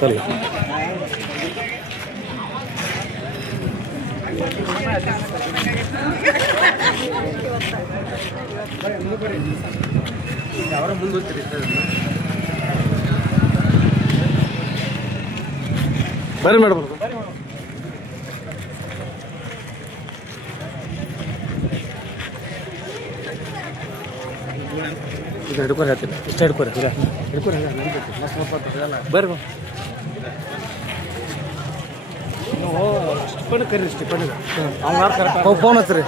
ಸರಿ ಅವರ ಮುಂದೆ ಬರ್ರಿ ಮಾಡ್ಬೋದು ಇದು ಹಿಡ್ಕೊಂಡು ಹೇಳ್ತೀನಿ ಇಷ್ಟ ಹಿಡ್ಕೊರಿ ಈಗ ಹಿಡ್ಕೊರಿ ಬರ್ರಿ ನೀವು ಸ್ಟಿಫನ್ ಕರೀರಿ ಸ್ಟಿಫನ್ಗೆ ಅವ್ನು ಕರೆಕ್ಟ್ ಫೋನ್ ಹಚ್ಚಿರಿ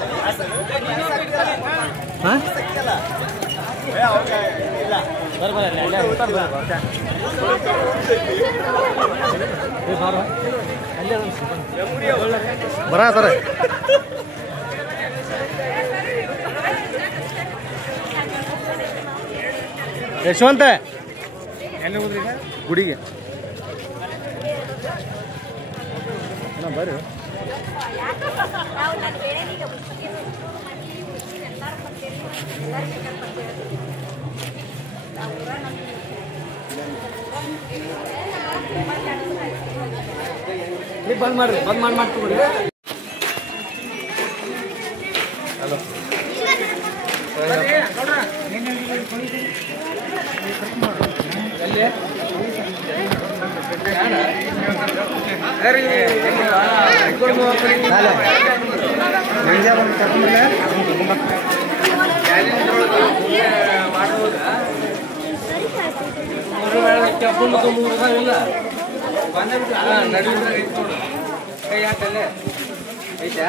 ಹಾಂ ಬರತ್ತಾರ ಯಶವಂತ ಎಲ್ಲಿ ಹೋದ್ರಿ ಗುಡಿಗೆ ಬರ್ರಿ ಬಂದ್ ಮಾಡ್ರಿ ಬಂದ್ ಮಾಡ್ತೀವಿ ಹಲೋ ಕೈ ಹಾಕಲ್ಲೇ ಐತಾ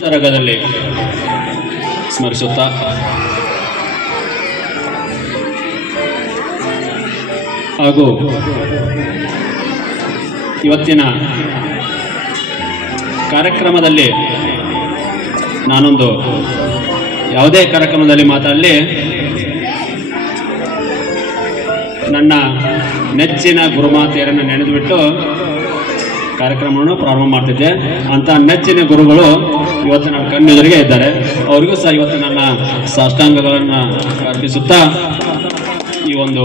ತರಗದಲ್ಲಿ ಸ್ಮರಿಸುತ್ತಾ ಹಾಗೂ ಇವತ್ತಿನ ಕಾರ್ಯಕ್ರಮದಲ್ಲಿ ನಾನೊಂದು ಯಾವುದೇ ಕಾರ್ಯಕ್ರಮದಲ್ಲಿ ಮಾತಾಡಲಿ ನನ್ನ ನೆಚ್ಚಿನ ಗುರುಮಾತೆಯರನ್ನು ನೆನೆದುಬಿಟ್ಟು ಕಾರ್ಯಕ್ರಮವನ್ನು ಪ್ರಾರಂಭ ಮಾಡ್ತಿದ್ದೆ. ಅಂತ ನೆಚ್ಚಿನ ಗುರುಗಳು ಇವತ್ತು ನನ್ನ ಕಣ್ಣೆದುರಿಗೆ ಇದ್ದಾರೆ. ಅವರಿಗೂ ಸಹ ಇವತ್ತು ನನ್ನ ಸಾಷ್ಟಾಂಗಗಳನ್ನು ಅರ್ಪಿಸುತ್ತಾ ಈ ಒಂದು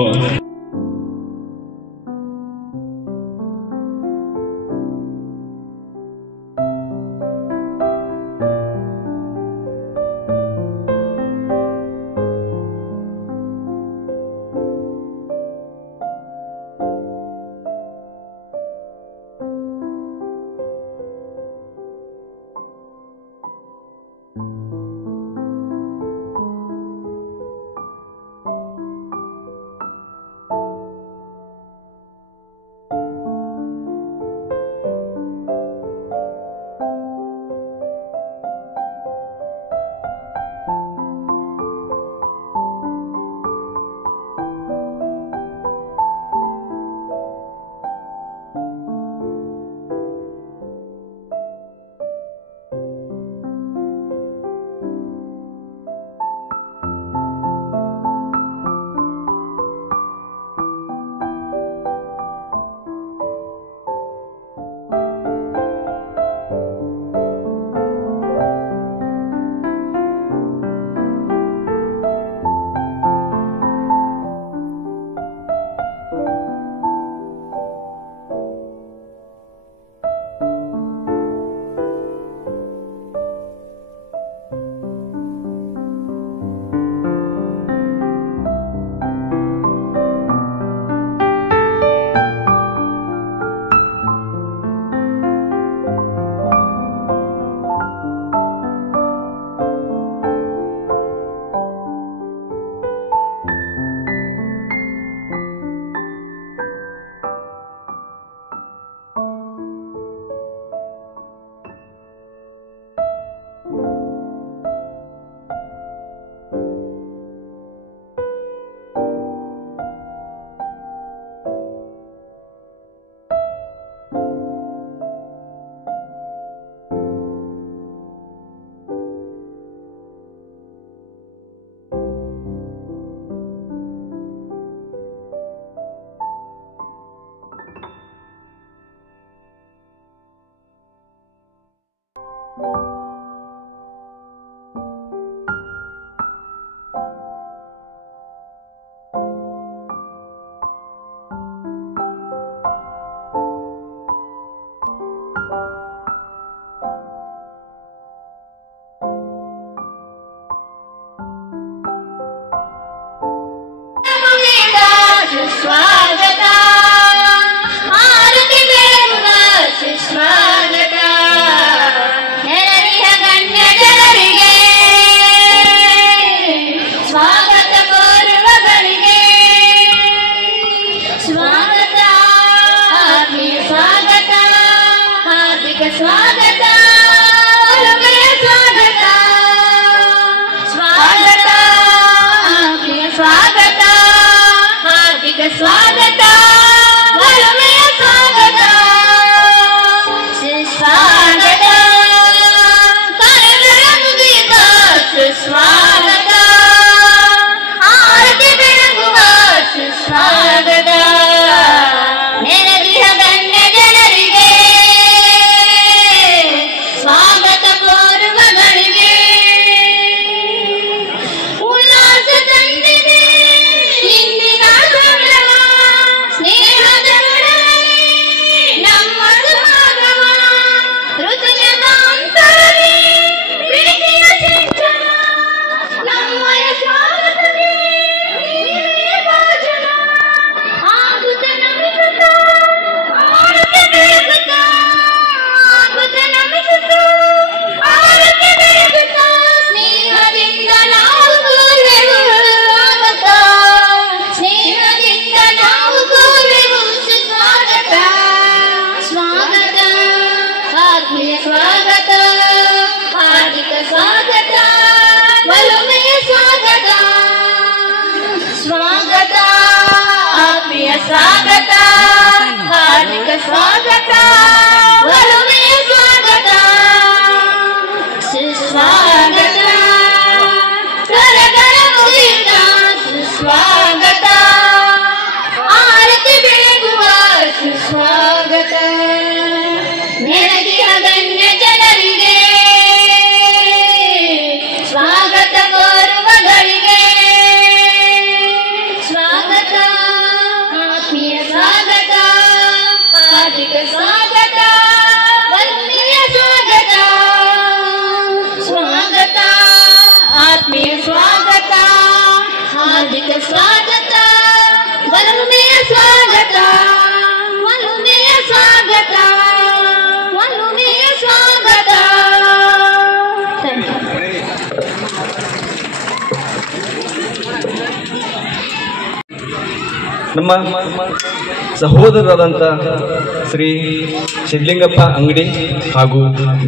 ಸ್ವಾಗತ ಒಲಮೆಯ ಸ್ವಾಗತ ಸುಸ್ವಾಗತ ಕರೆಗಳ ಮುಗಿದ ಸುಸ್ವಾಗತ ಆರತಿ ಬೆಳಗುವ ಸುಸ್ವಾಗತ ನೆನದಿಹ ಗಣ್ಯ ಜನರಿಗೆ ಸ್ವಾಗತ ಕೋರುವಗಳಿಗೆ ಉಲ್ಲಾಸ ತಂದಿದೆ ಇಂದಿನ ಸಂಭ್ರಮ ಸ್ನೇಹದ ನಮ್ಮ ಸಮಾಗಮ ಹೃದಯದ ಅಂತರದಿ ಪ್ರೀತಿಯ ಸಿಂಚನ ನಮ್ಮಯ ಸ್ವಾಗತವೇ ನೀವೇ ಭೋಜನ ಆಗುತ್ತ ನಮಿಸುತ್ತ ಆರತಿ ಬೆಳಗುತ್ತ ಆಗುತ್ತ ನಮಿಸುತ್ತ ಆರತಿ ಬೆಳಗುತ್ತ ಸ್ನೇಹದಿಂದ ನಾವು ಕೋರೆವು ಸ್ವಾಗತ ಸ್ನೇಹದಿಂದ ನಾವು ಕೋರೆವು ಸುಸ್ವಾಗತ ಸ್ವಾಗತ ಆತ್ಮೀಯ ಸ್ವಾಗತ ಹಾರ್ದಿಕ ಸ್ವಾಗತ ಒಲಮೆಯ ಸ್ವಾಗತ ಸ್ವಾಗತ ಆತ್ಮೀಯ ಸ್ವಾಗತ ಹಾರ್ದಿಕ ಸ್ವಾಗತ ಒಲಮೆಯ ಸ್ವಾಗತ ಸುಸ್ವಾಗತ ಕರಗಳ ಮುಗಿದ ಸುಸ್ವಾಗತ ಆರತಿ ಬೆಳಗುವ ಸುಸ್ವಾಗತ ನೆನಗಿನ ಗಣ್ಯ ಜನರಿಗೆ ಸ್ವಾಗತ ಕೋರುವಗಳಿಗೆ ಸ್ವಾಗತ ಆತ್ಮೀಯ ಸ್ವಾಗತ ಹಾರ್ದಿಕ ಸ್ವಾಗತ ಒಲಮೆಯ ಸ್ವಾಗತ ಸ್ವಾಗತ ಆತ್ಮೀಯ ಸ್ವಾಗತ ಹಾರ್ದಿಕ ಸ್ವಾಗತ ಒಲಮೆಯ ಸ್ವಾಗತ ಒಲಮೆಯ ಸ್ವಾಗತ ಒಲಮೆಯ ಸ್ವಾಗತ ನಮ್ಮ ಸಹೋದರರಾದಂಥ ಶ್ರೀ ಸಿದ್ಧಲಿಂಗಪ್ಪ ಅಂಗಡಿ ಹಾಗೂ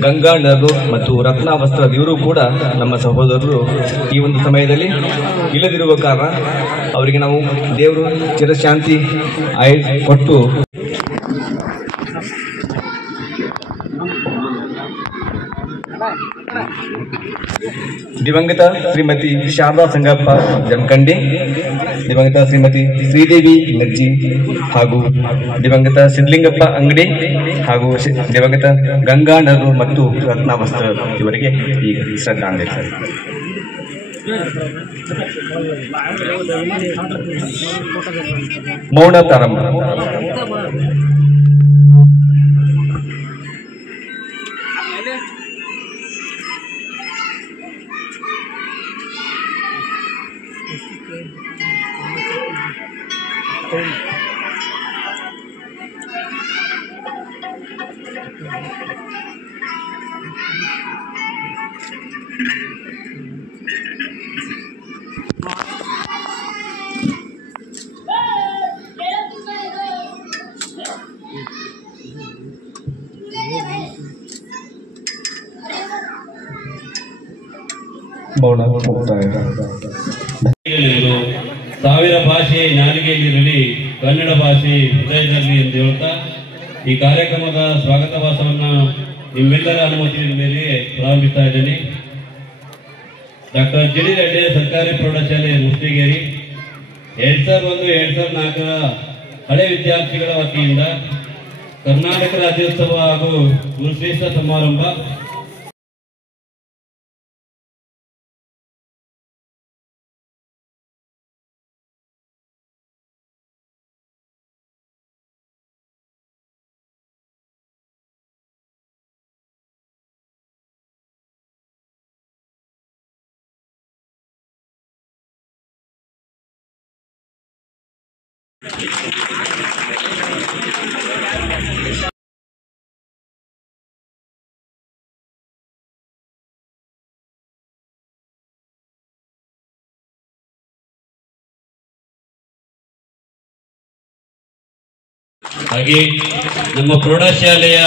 ಗಂಗಾಧರರು ಮತ್ತು ರತ್ನ ವಸ್ತ್ರ ಇವರು ಕೂಡ ನಮ್ಮ ಸಹೋದರರು ಈ ಒಂದು ಸಮಯದಲ್ಲಿ ಇಲ್ಲದಿರುವ ಕಾರಣ ಅವರಿಗೆ ನಾವು ದೇವರು ಚಿರಶಾಂತಿ ಕೊಟ್ಟು ದಿವಂಗತ ಶ್ರೀಮತಿ ಶಾರದಾ ಸಂಗಪ್ಪ ಜಮಖಂಡಿ, ದಿವಂಗತ ಶ್ರೀಮತಿ ಶ್ರೀದೇವಿ ನರ್ಜಿ ಹಾಗೂ ದಿವಂಗತ ಸಿದ್ಧಲಿಂಗಪ್ಪ ಅಂಗಡಿ ಹಾಗೂ ದಿವಂಗತ ಗಂಗಾಧರರು ಮತ್ತು ರತ್ನ ವಸ್ತ್ರ ಇವರಿಗೆ ಈಗ ಶ್ರದ್ಧಾಂಜಲಿ ಸರ್. ಮೌನ ಪ್ರಾರಂಭ. ಮೌನ ಮುಕ್ತಾಯ. ಸಾವಿರ ಭಾಷೆ ನಾಲಿಗೆಯಲ್ಲಿರಲಿ, ಕನ್ನಡ ಭಾಷೆ ಹೃದಯದಲ್ಲಿ ಎಂದು ಹೇಳ್ತಾ ಈ ಕಾರ್ಯಕ್ರಮದ ಸ್ವಾಗತ ಭಾಷಣವನ್ನು ನಿಮ್ಮೆಲ್ಲರ ಅನುಮತಿಯ ಮೇಲೆ ಪ್ರಾರಂಭಿಸ್ತಾ ಇದ್ದೇನೆ. ಡಾಕ್ಟರ್ ಜಿ ಡಿ ರೆಡ್ಡಿ ಸರ್ಕಾರಿ ಪ್ರೌಢಶಾಲೆ ಮುಸ್ತಿಗೇರಿ 2001-2004 ಹಳೆ ವಿದ್ಯಾರ್ಥಿಗಳ ವತಿಯಿಂದ ಕರ್ನಾಟಕ ರಾಜ್ಯೋತ್ಸವ ಹಾಗೂ ಗುರುಶ್ರೇಷ್ಠ ಸಮಾರಂಭ ಹಾಗೆ ನಮ್ಮ ಪ್ರೌಢಶಾಲೆಯ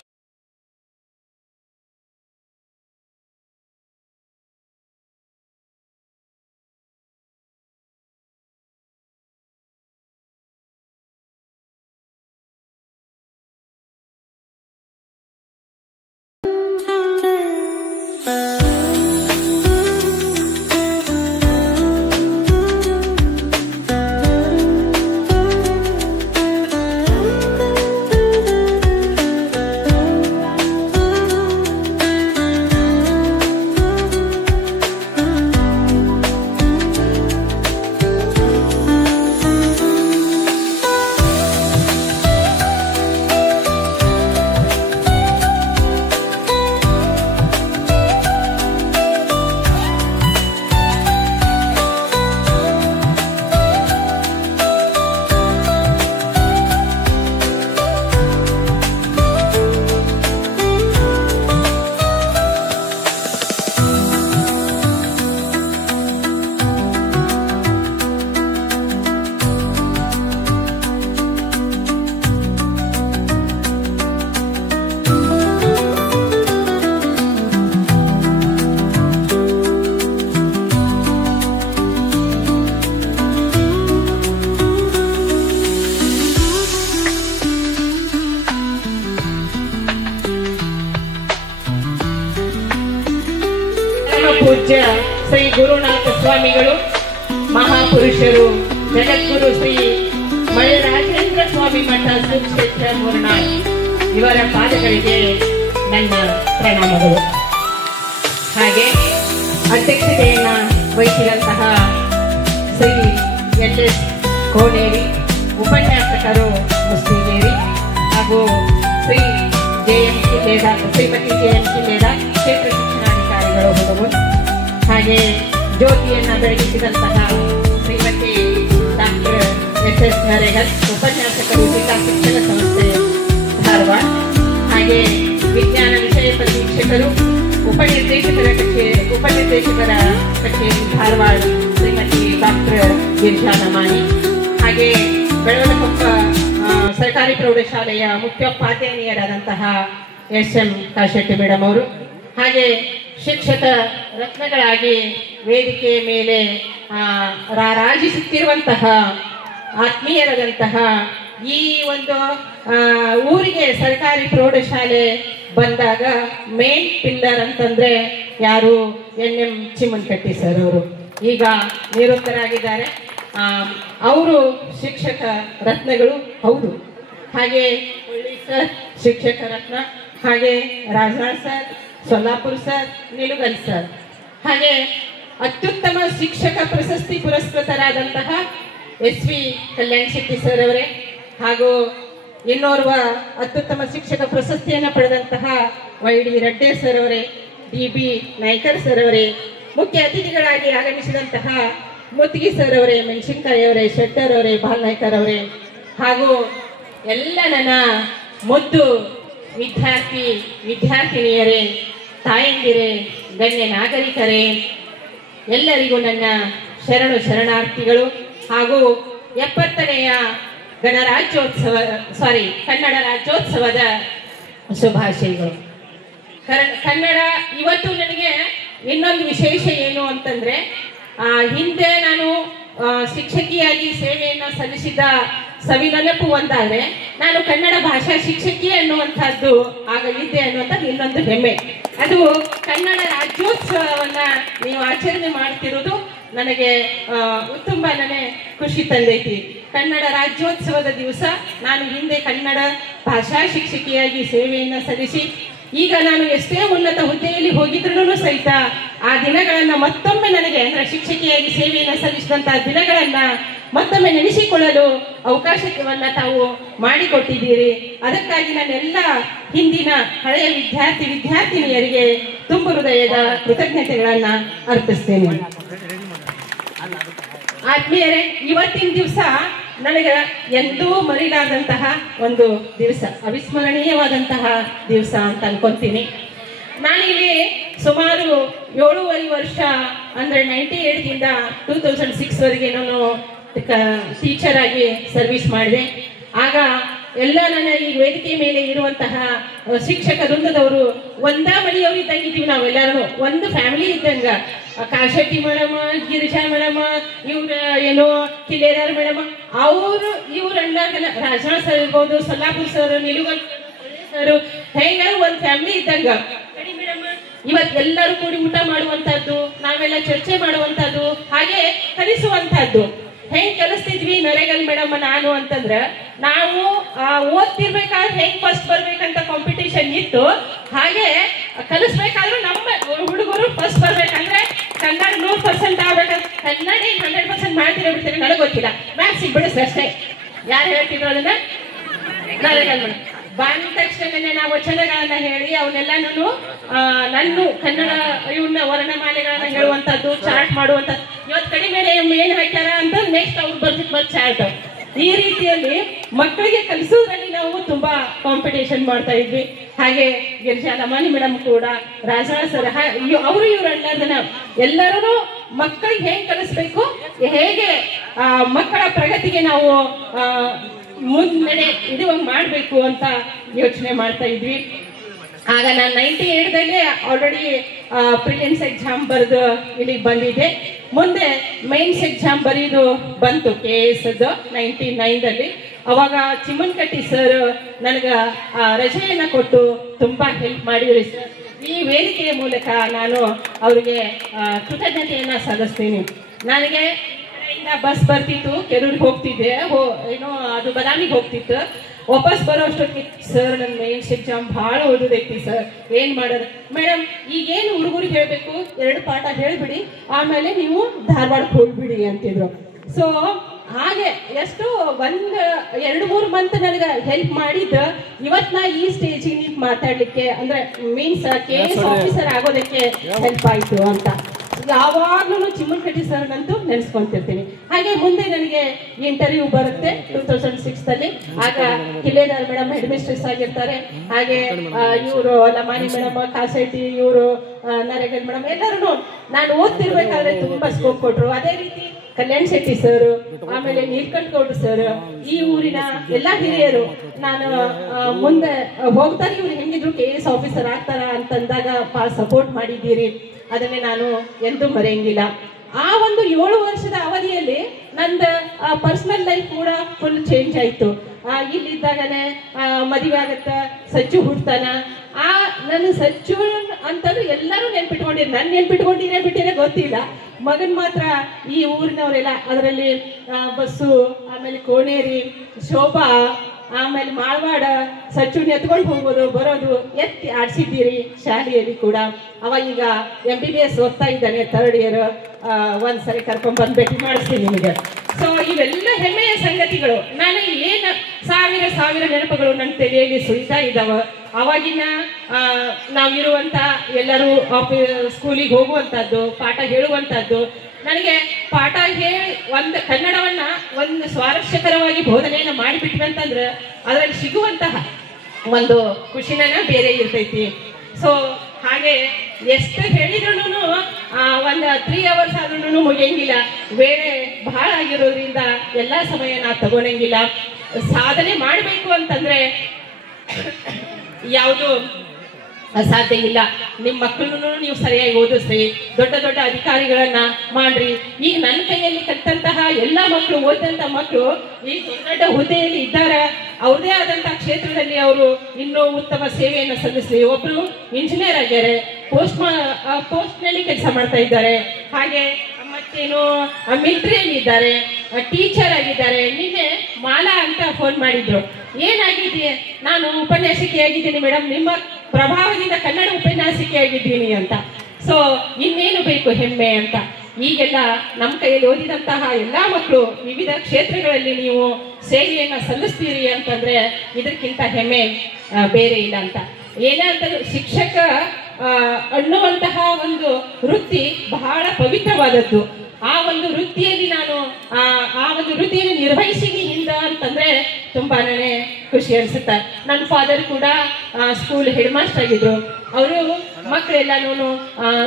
ಪೂಜ್ಯ ಶ್ರೀ ಗುರುನಾಥ ಸ್ವಾಮಿಗಳು, ಮಹಾಪುರುಷರು ಜಗದ್ಗುರು ಶ್ರೀ ಮಳೆ ರಾಜೇಂದ್ರ ಸ್ವಾಮಿ ಮಠ ಸುಕ್ಷೇತ್ರ ಮೂರ್ನಾಳ್ ಇವರ ಪಾದಗಳಿಗೆ ನನ್ನ ಪ್ರಣಾಮಗಳು. ಹಾಗೆ ಅಧ್ಯಕ್ಷತೆಯನ್ನ ವಹಿಸಿದಂತಹ ಶ್ರೀ ಎಸ್ ಕೋನೇರಿ, ಉಪನ್ಯಾಸಕರು ಮುಸ್ಲಿಗೇರಿ, ಹಾಗೂ ಶ್ರೀಮತಿ ಜೆ.ಎಂ. ಕಿಲ್ಲೇದ ಕ್ಷೇತ್ರ ಶಿಕ್ಷಣಾಧಿಕಾರಿಗಳು ಹುಡುಗರು, ಹಾಗೆ ಜ್ಯೋತಿಯನ್ನ ಬೆಳಗಿಸಿದಂತಹ ಶ್ರೀಮತಿ ಡಾಕ್ಟರ್ ಎಸ್ ನರೇಗಲ್, ಉಪನ್ಯಾಸಕರು ಜಿಲ್ಲಾ ಶಿಕ್ಷಣ ಸಂಸ್ಥೆ ಧಾರವಾಡ, ಹಾಗೆ ವಿಜ್ಞಾನ ವಿಷಯ ಪರೀಕ್ಷಕರು, ಉಪನಿರ್ದೇಶಕರ ಕಚೇರಿ ಧಾರವಾಡ ಶ್ರೀಮತಿ ಡಾಕ್ಟರ್ ಗಿರಿಜಾ ನಮಾನಿ, ಹಾಗೆ ಬೆಳವಲಕೊಪ್ಪ ಸರ್ಕಾರಿ ಪ್ರೌಢಶಾಲೆಯ ಮುಖ್ಯೋಪಾಧ್ಯಾಯನಿಯರಾದಂತಹ ಎಸ್.ಎಂ. ಕಾಶೆಟ್ಟಿ ಮೇಡಮ್ ಅವರು, ಹಾಗೆ ಶಿಕ್ಷಕ ರತ್ನಗಳಾಗಿ ವೇದಿಕೆಯ ಮೇಲೆ ರಾರಾಜಿಸುತ್ತಿರುವಂತಹ ಆತ್ಮೀಯರಾದಂತಹ ಈ ಒಂದು ಊರಿಗೆ ಸರ್ಕಾರಿ ಪ್ರೌಢಶಾಲೆ ಬಂದಾಗ ಮೇನ್ ಪಿಲ್ಲರ್ ಅಂತಂದ್ರೆ ಯಾರು? ಎನ್.ಎಂ. ಚಿಮ್ಮನಕಟ್ಟಿ ಸರ್ ಅವರು. ಈಗ ನಿವೃತ್ತರಾಗಿದ್ದಾರೆ. ಅವರು ಶಿಕ್ಷಕ ರತ್ನಗಳು ಹೌದು. ಹಾಗೆ ಒಳ್ಳಿ ಸರ್ ಶಿಕ್ಷಕ ರತ್ನ, ಹಾಗೆ Rajanal sir, Solapur sir, ನಿಲುಗಲ್ sir, ಹಾಗೆ ಅತ್ಯುತ್ತಮ ಶಿಕ್ಷಕ ಪ್ರಶಸ್ತಿ ಪುರಸ್ಕೃತರಾದಂತಹ ಎಸ್.ವಿ. ಕಲ್ಯಾಣ್ ಶೆಟ್ಟಿ ಸರ್ ಅವರೇ, ಹಾಗೂ ಇನ್ನೋರ್ವ ಅತ್ಯುತ್ತಮ ಶಿಕ್ಷಕ ಪ್ರಶಸ್ತಿಯನ್ನು ಪಡೆದಂತಹ ವೈ.ಡಿ. ರೆಡ್ಡಿ ಸರ್ ಅವರೇ, ಡಿ.ಬಿ. ನಾಯ್ಕರ್ ಸರ್ ಅವರೇ, ಮುಖ್ಯ ಅತಿಥಿಗಳಾಗಿ ಆಗಮಿಸಿದಂತಹ ಮುತ್ತಿಗೆ ಸರ್ ಅವರೇ, ಮೆಣಸಿನಕಾಯಿ ಅವರೇ, ಶೆಟ್ಟರ್ ಅವರೇ, ಬಾಲ್ನಾಯ್ಕರ್ ಅವರೇ, ಹಾಗೂ ಎಲ್ಲ ನನ್ನ ಮುದ್ದು ವಿದ್ಯಾರ್ಥಿನಿಯರೇ, ತಾಯಂದಿರೇ, ಗಣ್ಯ ನಾಗರಿಕರೇ, ಎಲ್ಲರಿಗೂ ನನ್ನ ಶರಣಾರ್ಥಿಗಳು ಹಾಗೂ 70ನೇಯ ಕನ್ನಡ ರಾಜ್ಯೋತ್ಸವದ ಶುಭಾಶಯಗಳು. ಕನ್ನಡ ಇವತ್ತು ನನಗೆ ಇನ್ನೊಂದು ವಿಶೇಷ ಏನು ಅಂತಂದ್ರೆ, ಹಿಂದೆ ನಾನು ಶಿಕ್ಷಕಿಯಾಗಿ ಸೇವೆಯನ್ನು ಸಲ್ಲಿಸಿದ ಸವಿನೆನಪು ಒಂದಾದ್ರೆ, ನಾನು ಕನ್ನಡ ಭಾಷಾ ಶಿಕ್ಷಕಿ ಅನ್ನುವಂಥದ್ದು ಆಗಲಿದ್ದೆ ಅನ್ನುವಂಥದ್ದು ಇನ್ನೊಂದು ಹೆಮ್ಮೆ. ಅದು ಕನ್ನಡ ರಾಜ್ಯೋತ್ಸವವನ್ನ ನೀವು ಆಚರಣೆ ಮಾಡ್ತಿರೋದು ನನಗೆ ತುಂಬಾನೇ ಖುಷಿ ತಂದೈತಿ. ಕನ್ನಡ ರಾಜ್ಯೋತ್ಸವದ ದಿವಸ ನಾನು ಹಿಂದೆ ಕನ್ನಡ ಭಾಷಾ ಶಿಕ್ಷಕಿಯಾಗಿ ಸೇವೆಯನ್ನು ಸಲ್ಲಿಸಿ, ಈಗ ನಾನು ಎಷ್ಟೇ ಉನ್ನತ ಹುದ್ದೆಯಲ್ಲಿ ಹೋಗಿದ್ರು ಸಹಿತ ಆ ದಿನಗಳನ್ನ ಮತ್ತೊಮ್ಮೆ ನನಗೆ ಅಂದ್ರೆ ಶಿಕ್ಷಕಿಯಾಗಿ ಸೇವೆಯನ್ನು ಸಲ್ಲಿಸಿದಂತಹ ದಿನಗಳನ್ನ ಮತ್ತೊಮ್ಮೆ ನೆನೆಸಿಕೊಳ್ಳಲು ಅವಕಾಶವನ್ನ ತಾವು ಮಾಡಿಕೊಟ್ಟಿದ್ದೀರಿ. ಅದಕ್ಕಾಗಿ ನಾನೆಲ್ಲ ಹಿಂದಿನ ಹಳೆಯ ವಿದ್ಯಾರ್ಥಿನಿಯರಿಗೆ ತುಂಬ ಹೃದಯದ ಕೃತಜ್ಞತೆಗಳನ್ನ ಅರ್ಪಿಸ್ತೇನೆ. ಆತ್ಮೀಯರೇ, ಇವತ್ತಿನ ದಿವಸ ನನಗೆ ಎಂದೂ ಮರಿಲಾರದಂತಹ ಒಂದು ದಿವಸ, ಅವಿಸ್ಮರಣೀಯವಾದಂತಹ ದಿವಸ ಅಂತ ಅನ್ಕೊಂತೀನಿ. ನಾನಿಲ್ಲಿ ಸುಮಾರು 7.5 ವರ್ಷ ಅಂದ್ರೆ 98ದಿಂದ 2006 ವರೆಗೆ ನಾನು ಟೀಚರ್ ಆಗಿ ಸರ್ವಿಸ್ ಮಾಡಿದೆ. ಆಗ ಎಲ್ಲ ನನ್ನ ಈ ವೇದಿಕೆ ಮೇಲೆ ಇರುವಂತಹ ಶಿಕ್ಷಕ ವೃಂದದವರು ಒಂದಾ ಮನೆಯವರು ಇದ್ದಂಗಿದ್ದೀವಿ. ನಾವೆಲ್ಲರೂ ಒಂದು ಫ್ಯಾಮಿಲಿ ಇದ್ದಂಗ. ಕಾಶೆಟ್ಟಿ ಮೇಡಮ್, ಗಿರಿಜಾ ಮೇಡಮ್, ಇವ್ರ ಏನೋ ಕಿಲೇದಾರ್ ಮೇಡಮ್, ಇವ್ರನ್ನ ರಾಜನಾಳ್ ಸರ್ ಇರ್ಬೋದು, ಸೊಲ್ಲಾಪುರ್ ಸರ್, ನಿಲುಗಲ್ ಸರ್, ಹೆಂಗಾರು ಒಂದ್ ಫ್ಯಾಮಿಲಿ ಇದ್ದಂಗ. ಮೇಡಮ್ ಇವತ್ ಎಲ್ಲರೂ ಕೂಡಿ ಊಟ ಮಾಡುವಂತಹದ್ದು, ನಾವೆಲ್ಲ ಚರ್ಚೆ ಮಾಡುವಂತಹದ್ದು, ಹಾಗೆ ಕಲಿಸುವಂತಹದ್ದು. ಹೆಂಗ್ ಕಲಿಸ್ತಿದ್ವಿ ನರೇಗಲ್ ಮೇಡಮ್ ನಾನು ಅಂತಂದ್ರ, ನಾವು ಓದ್ತಿರ್ಬೇಕಾದ್ರೆ ಹೆಂಗ್ ಫಸ್ಟ್ ಬರ್ಬೇಕಂತ ಕಾಂಪಿಟೇಷನ್ ಇತ್ತು, ಹಾಗೆ ಕಲಿಸ್ಬೇಕಾದ್ರೂ ನಮ್ಮ ಹುಡುಗರು ಫಸ್ಟ್ ಬರ್ಬೇಕಂದ್ರೆ ಕನ್ನಡ 100% ಆಗ್ಬೇಕಂತ. ಕನ್ನಡ 100% ಮಾಡ್ತೀರ ಬಿಡ್ತೀರಿ ನನಗೆ ಗೊತ್ತಿಲ್ಲ, ಮ್ಯಾಥ್ಸ್ ಬಿಡಿಸ್ ಅಷ್ಟೇ. ಯಾರು ಹೇಳ್ತಿದ್ರು ಅದನ್ನ? ನರೇಗಲ್ ಮೇಡಮ್. ಬಂದ ತಕ್ಷಣ ನಾವು ವಚನಗಳನ್ನ ಹೇಳಿ ಅವನ್ನೆಲ್ಲಾನು ನನ್ನ ಕನ್ನಡ ಇವನ್ನ ವರ್ಣಮಾಲೆಗಳನ್ನ ಹೇಳುವಂತದ್ದು, ಚಾರ್ಟ್ ಮಾಡುವಂತದ್ದು. ಇವತ್ತು ಕಡಿಮೆ ಏನ್ ಹಾಕ್ಯಾರ ಅಂತ ನೆಕ್ಸ್ಟ್ ಅವ್ರು ಬರ್ತಿದ್ ಚಾರ್ಟ್. ಈ ರೀತಿಯಲ್ಲಿ ಮಕ್ಕಳಿಗೆ ಕಲಿಸೋದ್ರಲ್ಲಿ ನಾವು ತುಂಬಾ ಕಾಂಪಿಟೇಷನ್ ಮಾಡ್ತಾ ಇದ್ವಿ. ಹಾಗೆ ಗಿರಿಜಾ ನಮಾನಿ ಮೇಡಮ್ ಕೂಡ, ರಾಜನಾಳ್ ಸರ್, ಅವರು ಇವರೆಲ್ಲದನ್ನ ಎಲ್ಲರೂ ಮಕ್ಕಳಿಗೆ ಹೆಂಗ್ ಕಲಿಸ್ಬೇಕು, ಹೇಗೆ ಮಕ್ಕಳ ಪ್ರಗತಿಗೆ ನಾವು ಮುನ್ನಡೆ ಇದುವಂಗ್ ಮಾಡ್ಬೇಕು ಅಂತ ಯೋಚನೆ ಮಾಡ್ತಾ ಇದ್ವಿ. ಆಗ ನಾನು 98ದಲ್ಲಿ ಆಲ್ರೆಡಿ ಪ್ರಿಲಿಮ್ಸ್ ಎಕ್ಸಾಮ್ ಬರೆದು ಇಲ್ಲಿಗೆ ಬಂದಿದ್ದೆ. ಮುಂದೆ ಮೈನ್ಸ್ ಎಕ್ಸಾಮ್ ಬರೆಯೋದು ಬಂತು KS 99ದಲ್ಲಿ. ಅವಾಗ ಚಿಮ್ಮನಕಟ್ಟಿ ಸರ್ ನನಗೆ ರಜೆಯನ್ನು ಕೊಟ್ಟು ತುಂಬ ಹೆಲ್ಪ್ ಮಾಡಿದ್ರಿ ಸರ್. ಈ ವೇದಿಕೆಯ ಮೂಲಕ ನಾನು ಅವರಿಗೆ ಕೃತಜ್ಞತೆಯನ್ನು ಸಲ್ಲಿಸ್ತೀನಿ. ನನಗೆ ಬಸ್ ಬರ್ತಿತ್ತು, ಕೆರೂರಿಗೆ ಹೋಗ್ತಿದ್ದೆ, ಏನೋ ಅದು ಬದಾಮಿಗೆ ಹೋಗ್ತಿತ್ತು. ವಾಪಸ್ ಬರೋ ಅಷ್ಟೊತ್ತಿಗೆ ಸರ್ ನನ್ನ ಮೇನ್ಸ್ ಎಕ್ಸಾಮ್ ಭಾಳ ಓದೋದೈತಿ ಸರ್, ಏನು ಮಾಡೋದು ಮೇಡಮ್, ಈಗೇನು ಹುಡುಗರಿಗೆ ಹೇಳಬೇಕು 2 ಪಾಠ ಹೇಳಿಬಿಡಿ, ಆಮೇಲೆ ನೀವು ಧಾರವಾಡಕ್ಕೆ ಹೋಗ್ಬಿಡಿ ಅಂತಿದ್ರು. ಸೊ ಹಾಗೆ ಎಷ್ಟು 1-2-3 ಮಂತ್ ನನಗೆ ಹೆಲ್ಪ್ ಮಾಡಿದ್ದ ಇವತ್ತು ನಾ ಈ ಸ್ಟೇಜಿಗೆ ನಿಂತು ಮಾತಾಡ್ಲಿಕ್ಕೆ ಅಂದ್ರೆ ಮೀನ್ಸ್ KS ಆಫೀಸರ್ ಆಗೋದಕ್ಕೆ ಹೆಲ್ಪ್ ಆಯ್ತು ಅಂತ ಯಾವಾಗ್ಲೂ ಚಿಮ್ಮನಕಟ್ಟಿ ಸರ್ ನಂತೂ ನೆನೆಸ್ಕೊಂತಿರ್ತೀನಿ. ಹಾಗೆ ಮುಂದೆ ನನಗೆ ಇಂಟರ್ವ್ಯೂ ಬರುತ್ತೆ 2006 ಆಗ ಕಿಲ್ಲೇದಾರ್ ಮೇಡಮ್ ಹೆಡ್ ಮಿಸ್ಟ್ರೆಸ್ ಆಗಿರ್ತಾರೆ. ಹಾಗೆ ಇವರು ಲಮಾನಿ ಮೇಡಮ್, ಕಾಸೈಟಿ, ಇವರು ನರೇಗಲ್ ಮೇಡಮ್ ಎಲ್ಲರೂ ನಾನು ಓದ್ತಿರ್ಬೇಕಾದ್ರೆ ತುಂಬಾ ಸ್ಕೋಪ್ ಕೊಟ್ರು. ಅದೇ ರೀತಿ ಕಲ್ಯಾಣ್ ಶೆಟ್ಟಿ ಸರ್, ಆಮೇಲೆ ನೀಲ್ಕಂಠಗೌಡ್ರು ಸರ್, ಈ ಊರಿನ ಎಲ್ಲಾ ಹಿರಿಯರು ನಾನು ಮುಂದೆ ಹೋಗ್ತಾರೆ ಇವ್ರು ಹೆಂಗಿದ್ರು KS ಆಫೀಸರ್ ಆಗ್ತಾರ ಅಂತಂದಾಗ ಭಾಳ ಸಪೋರ್ಟ್ ಮಾಡಿದ್ದೀರಿ. ಅದನ್ನೇ ನಾನು ಎಂದೂ ಮರೆಯಂಗಿಲ್ಲ. ಆ ಒಂದು 7 ವರ್ಷದ ಅವಧಿಯಲ್ಲಿ ನಂದು ಪರ್ಸನಲ್ ಲೈಫ್ ಕೂಡ ಫುಲ್ ಚೇಂಜ್ ಆಯ್ತು. ಇಲ್ಲಿದ್ದಾಗನೇ ಮದುವೆ ಆಗತ್ತ, ಸಚ್ಚು ಹುಡ್ತಾನ. ನನ್ನ ಸಚ್ಚು ಅಂತಂದ್ರೆ ಎಲ್ಲರೂ ನೆನ್ಪಿಟ್ಕೊಂಡಿರಿ, ನನ್ನ ನೆನ್ಪಿಟ್ಕೊಂಡಿರೇ ಬಿಟ್ಟಿರೇ ಗೊತ್ತಿಲ್ಲ. ಮಗನ್ ಮಾತ್ರ ಈ ಊರಿನವರೆಲ್ಲ, ಅದರಲ್ಲಿ ಬಸ್ಸು, ಆಮೇಲೆ ಕೋಣೇರಿ, ಶೋಭಾ, ಆಮೇಲೆ ಮಾಳ್ವಾಡ, ಸಚ್ಚುನ್ ಎತ್ಕೊಂಡು ಹೋಗೋದು ಬರೋದು ಎತ್ತಿ ಆಡ್ಸಿದ್ದೀರಿ ಶಾಲೆಯಲ್ಲಿ ಕೂಡ. ಅವ ಈಗ MBBS ಓದ್ತಾ ಇದ್ದಾನೆ, 3rd year. ಒಂದ್ಸರಿ ಕರ್ಕೊಂಡ್ ಬಂದು ಭೇಟಿ ಮಾಡಿಸ್ತೀನಿ ನಿಮಗೆ. ಸೊ ಇವೆಲ್ಲ ಹೆಮ್ಮೆಯ ಸಂಗತಿಗಳು. ನಾನು ಏನು ಸಾವಿರ ನೆನಪುಗಳು ನನ್ನ ತಲೆಯಲ್ಲಿ ಸುಳಿತಾ ಇದ್ದಾವ. ಅವಾಗಿನ ನಾವಿರುವಂತ ಎಲ್ಲರೂ ಸ್ಕೂಲಿಗೆ ಹೋಗುವಂತದ್ದು, ಪಾಠ ಹೇಳುವಂತದ್ದು, ನನಗೆ ಪಾಠ ಹೇಳಿ ಕನ್ನಡವನ್ನ ಒಂದು ಸ್ವಾರಸ್ಯಕರವಾಗಿ ಬೋಧನೆಯನ್ನ ಮಾಡಿಬಿಟ್ವಿ ಅಂತಂದ್ರೆ ಅದರಲ್ಲಿ ಸಿಗುವಂತಹ ಒಂದು ಖುಷಿನ ಬೇರೆ ಇರ್ತೈತಿ. ಸೊ ಹಾಗೆ ಎಷ್ಟು ಹೇಳಿದ್ರು ಒಂದು 3 hours ಆದ್ರೂ ಮುಗಿಯಂಗಿಲ್ಲ. ವೇಳೆ ಬಹಳ ಆಗಿರೋದ್ರಿಂದ ಎಲ್ಲಾ ಸಮಯ ನಾ ತಗೊಳಂಗಿಲ್ಲ. ಸಾಧನೆ ಮಾಡಬೇಕು ಅಂತಂದ್ರೆ ಯಾವುದು ಅಸಾಧ್ಯ ಇಲ್ಲ. ನಿಮ್ಮ ಮಕ್ಕಳನ್ನು ನೀವು ಸರಿಯಾಗಿ ಓದಿಸ್ರಿ, ದೊಡ್ಡ ದೊಡ್ಡ ಅಧಿಕಾರಿಗಳನ್ನ ಮಾಡ್ರಿ. ಈಗ ನನ್ನ ಕೈಯಲ್ಲಿ ಕಲಿತಂತಹ ಎಲ್ಲಾ ಮಕ್ಕಳು, ಓದಿದಂತ ಮಕ್ಕಳು ಈ ದೊಡ್ಡ ಹುದ್ದೆಯಲ್ಲಿ ಇದ್ದಾರೆ. ಅವ್ರದೇ ಆದಂತಹ ಕ್ಷೇತ್ರದಲ್ಲಿ ಅವರು ಇನ್ನೂ ಉತ್ತಮ ಸೇವೆಯನ್ನು ಸಲ್ಲಿಸ್ಲಿ. ಒಬ್ರು ಇಂಜಿನಿಯರ್ ಆಗ್ಯಾರೆ, ಪೋಸ್ಟ್ ನಲ್ಲಿ ಕೆಲಸ ಮಾಡ್ತಾ ಇದ್ದಾರೆ. ಹಾಗೆ ಮತ್ತೇನು ಮಿಲಿಟರಿಯಲ್ಲಿ ಇದ್ದಾರೆ, ಟೀಚರ್ ಆಗಿದ್ದಾರೆ. ನಿನ್ನೆ ಮಾಲಾ ಅಂತ ಫೋನ್ ಮಾಡಿದ್ರು, ಏನಾಗಿದೆ, ನಾನು ಉಪನ್ಯಾಸಕಿ ಆಗಿದ್ದೀನಿ ಮೇಡಮ್, ನಿಮ್ಮ ಪ್ರಭಾವದಿಂದ ಕನ್ನಡ ಉಪನ್ಯಾಸಕಿ ಆಗಿದ್ದೀನಿ ಅಂತ. ಸೊ ಇನ್ನೇನು ಬೇಕು ಹೆಮ್ಮೆ ಅಂತ. ಈಗೆಲ್ಲ ನಮ್ಮ ಕೈಯಲ್ಲಿ ಓದಿದಂತಹ ಎಲ್ಲಾ ಮಕ್ಕಳು ವಿವಿಧ ಕ್ಷೇತ್ರಗಳಲ್ಲಿ ನೀವು ಸೇವೆಯನ್ನ ಸಲ್ಲಿಸ್ತೀರಿ ಅಂತಂದ್ರೆ ಇದಕ್ಕಿಂತ ಹೆಮ್ಮೆ ಬೇರೆ ಇಲ್ಲ ಅಂತ. ಏನೇ ಅಂತಂದ್ರೆ ಶಿಕ್ಷಕ ಅನ್ನುವಂತಹ ಒಂದು ವೃತ್ತಿ ಬಹಳ ಪವಿತ್ರವಾದದ್ದು. ಆ ಒಂದು ವೃತ್ತಿಯಲ್ಲಿ ನಾನು ಆ ಒಂದು ವೃತ್ತಿಯನ್ನು ನಿರ್ವಹಿಸಿನಿ ಹಿಂದ ಅಂತಂದ್ರೆ ತುಂಬಾನೇ ಖುಷಿ ಅನ್ಸುತ್ತೆ. ನನ್ನ ಫಾದರ್ ಕೂಡ ಸ್ಕೂಲ್ ಹೆಡ್ ಮಾಸ್ಟರ್ ಆಗಿದ್ರು. ಅವರು ಮಕ್ಕಳೆಲ್ಲಾನು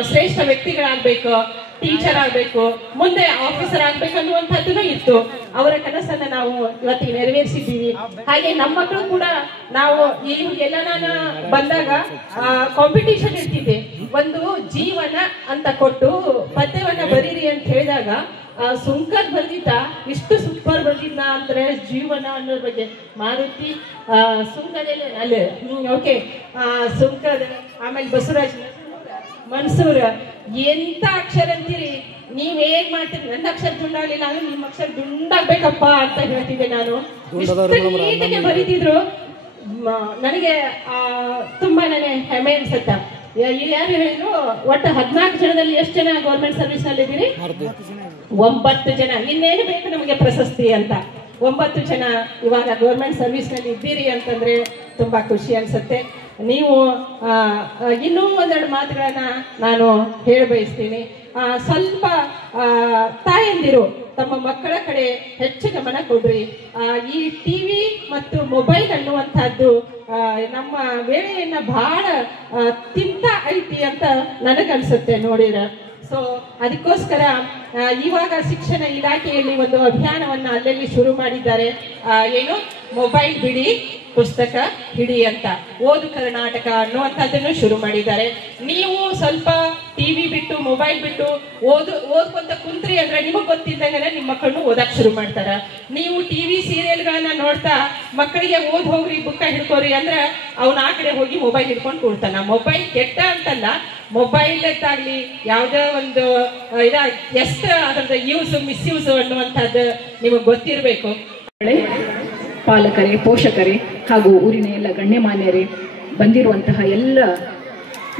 ಶ್ರೇಷ್ಠ ವ್ಯಕ್ತಿಗಳಾಗಬೇಕು, ಟೀಚರ್ ಆಗಬೇಕು, ಮುಂದೆ ಆಫೀಸರ್ ಆಗ್ಬೇಕು ಅನ್ನುವಂಥದ್ದು ಇತ್ತು. ಅವರ ಕನಸನ್ನ ನಾವು ಇವತ್ತಿಗೆ ನೆರವೇರಿಸಿದ್ದೀವಿ. ಹಾಗೆ ನಮ್ಮ ಮಕ್ಕಳು ಕೂಡ ನಾವು ಎಲ್ಲ ನಾನು ಬಂದಾಗ ಕಾಂಪಿಟಿಷನ್ ಇರ್ತಿದ್ದೆ. ಒಂದು ಜೀವನ ಅಂತ ಕೊಟ್ಟು ಪದ್ಯವನ್ನ ಬರೀರಿ ಅಂತ ಹೇಳಿದಾಗ ಸುಂಕದ್ ಬರ್ದಿದ್ದ, ಇಷ್ಟು ಸೂಪರ್ ಬರ್ದಿದ್ದ ಅಂದ್ರೆ ಜೀವನ ಅನ್ನೋದ್ರ ಬಗ್ಗೆ. ಮಾರುತಿ ಸುಂಕದಲ್ಲಿ ಅಲ್ಲೇ ಓಕೆ ಸುಂಕದ, ಆಮೇಲೆ ಬಸವರಾಜ್ ಮನ್ಸೂರ್, ಎಂತ ಅಕ್ಷರ ಅಂತೀರಿ, ನೀವೇನ್ ಮಾಡ್ತೀರಿ, ನನ್ನ ಅಕ್ಷರ ದುಂಡಾಗ್ಲಿಲ್ಲ ಅಂದ್ರೆ ನಿಮ್ಮ ಅಕ್ಷರ ದುಂಡಾಗ್ಬೇಕಪ್ಪ ಅಂತ ಹೇಳ್ತಿದ್ದೆ ನಾನು. ನೀಟಿಗೆ ಬರೀತಿದ್ರು. ನನಗೆ ತುಂಬಾನೇ ಹೆಮ್ಮೆ ಅನ್ಸುತ್ತ. ಯಾರು ಹೇಳಿದ್ರು, ಒಟ್ಟು 14 ಜನದಲ್ಲಿ ಎಷ್ಟು ಜನ ಗೌರ್ಮೆಂಟ್ ಸರ್ವಿಸ್ ನಲ್ಲಿ ಇದ್ದೀರಿ? 9 ಜನ. ಇನ್ನೇನು ಬೇಕು ನಮಗೆ ಪ್ರಶಸ್ತಿ ಅಂತ. 9 ಜನ ಇವಾಗ ಗೌರ್ಮೆಂಟ್ ಸರ್ವಿಸ್ ನಲ್ಲಿ ಇದ್ದೀರಿ ಅಂತಂದ್ರೆ ತುಂಬಾ ಖುಷಿ ಅನ್ಸುತ್ತೆ. ನೀವು ಇನ್ನೂ ಒಂದೆರಡು ಮಾತುಗಳನ್ನ ನಾನು ಹೇಳ ಬಯಸ್ತೀನಿ. ಸ್ವಲ್ಪ ತಾಯಂದಿರು ತಮ್ಮ ಮಕ್ಕಳ ಕಡೆ ಹೆಚ್ಚು ಗಮನ ಕೊಡ್ರಿ. ಈ ಟಿವಿ ಮತ್ತು ಮೊಬೈಲ್ ಅನ್ನುವಂಥದ್ದು ನಮ್ಮ ವೇಳೆಯನ್ನ ಬಹಳ ತಿಂತ ಐತಿ ಅಂತ ನನಗನ್ಸುತ್ತೆ ನೋಡಿರ. ಸೊ ಅದಕ್ಕೋಸ್ಕರ ಇವಾಗ ಶಿಕ್ಷಣ ಇಲಾಖೆಯಲ್ಲಿ ಒಂದು ಅಭಿಯಾನವನ್ನು ಅಲ್ಲಲ್ಲಿ ಶುರು ಮಾಡಿದ್ದಾರೆ. ಏನು ಮೊಬೈಲ್ ಬಿಡಿ ಪುಸ್ತಕ ಹಿಡಿ ಅಂತ, ಓದು ಕರ್ನಾಟಕ ಅನ್ನುವಂಥದ್ದನ್ನು ಶುರು ಮಾಡಿದ್ದಾರೆ. ನೀವು ಸ್ವಲ್ಪ ಟಿವಿ ಬಿಟ್ಟು ಮೊಬೈಲ್ ಬಿಟ್ಟು ಓದ್ಕೊಂತ ಕುಂತ್ರಿ ಅಂದ್ರೆ ನಿಮಗ್ ಗೊತ್ತಿದ್ದಂಗೆ ನಿಮ್ಮ ಮಕ್ಕಳನ್ನು ಓದಕ್ ಶುರು ಮಾಡ್ತಾರ. ನೀವು ಟಿವಿ ಸೀರಿಯಲ್ಗಳನ್ನ ನೋಡ್ತಾ ಮಕ್ಕಳಿಗೆ ಓದ್ ಹೋಗ್ರಿ ಬುಕ್ಕ ಹಿಡ್ಕೋರಿ ಅಂದ್ರೆ ಅವ್ನ ಆ ಕಡೆ ಹೋಗಿ ಮೊಬೈಲ್ ಹಿಡ್ಕೊಂಡು ಕೂಡ್ತಾನ. ಮೊಬೈಲ್ ಕೆಟ್ಟ ಅಂತಲ್ಲ, ಮೊಬೈಲ್ದಾಗ್ಲಿ ಯಾವುದೇ ಒಂದು ಎಷ್ಟು ಅದರ ಯೂಸ್ ಮಿಸ್ಯೂಸ್ ಅನ್ನುವಂಥದ್ದು ನಿಮಗೆ ಗೊತ್ತಿರಬೇಕು. ಪಾಲಕರೇ, ಪೋಷಕರೇ ಹಾಗೂ ಊರಿನ ಎಲ್ಲ ಗಣ್ಯಮಾನ್ಯರೇ, ಬಂದಿರುವಂತಹ ಎಲ್ಲ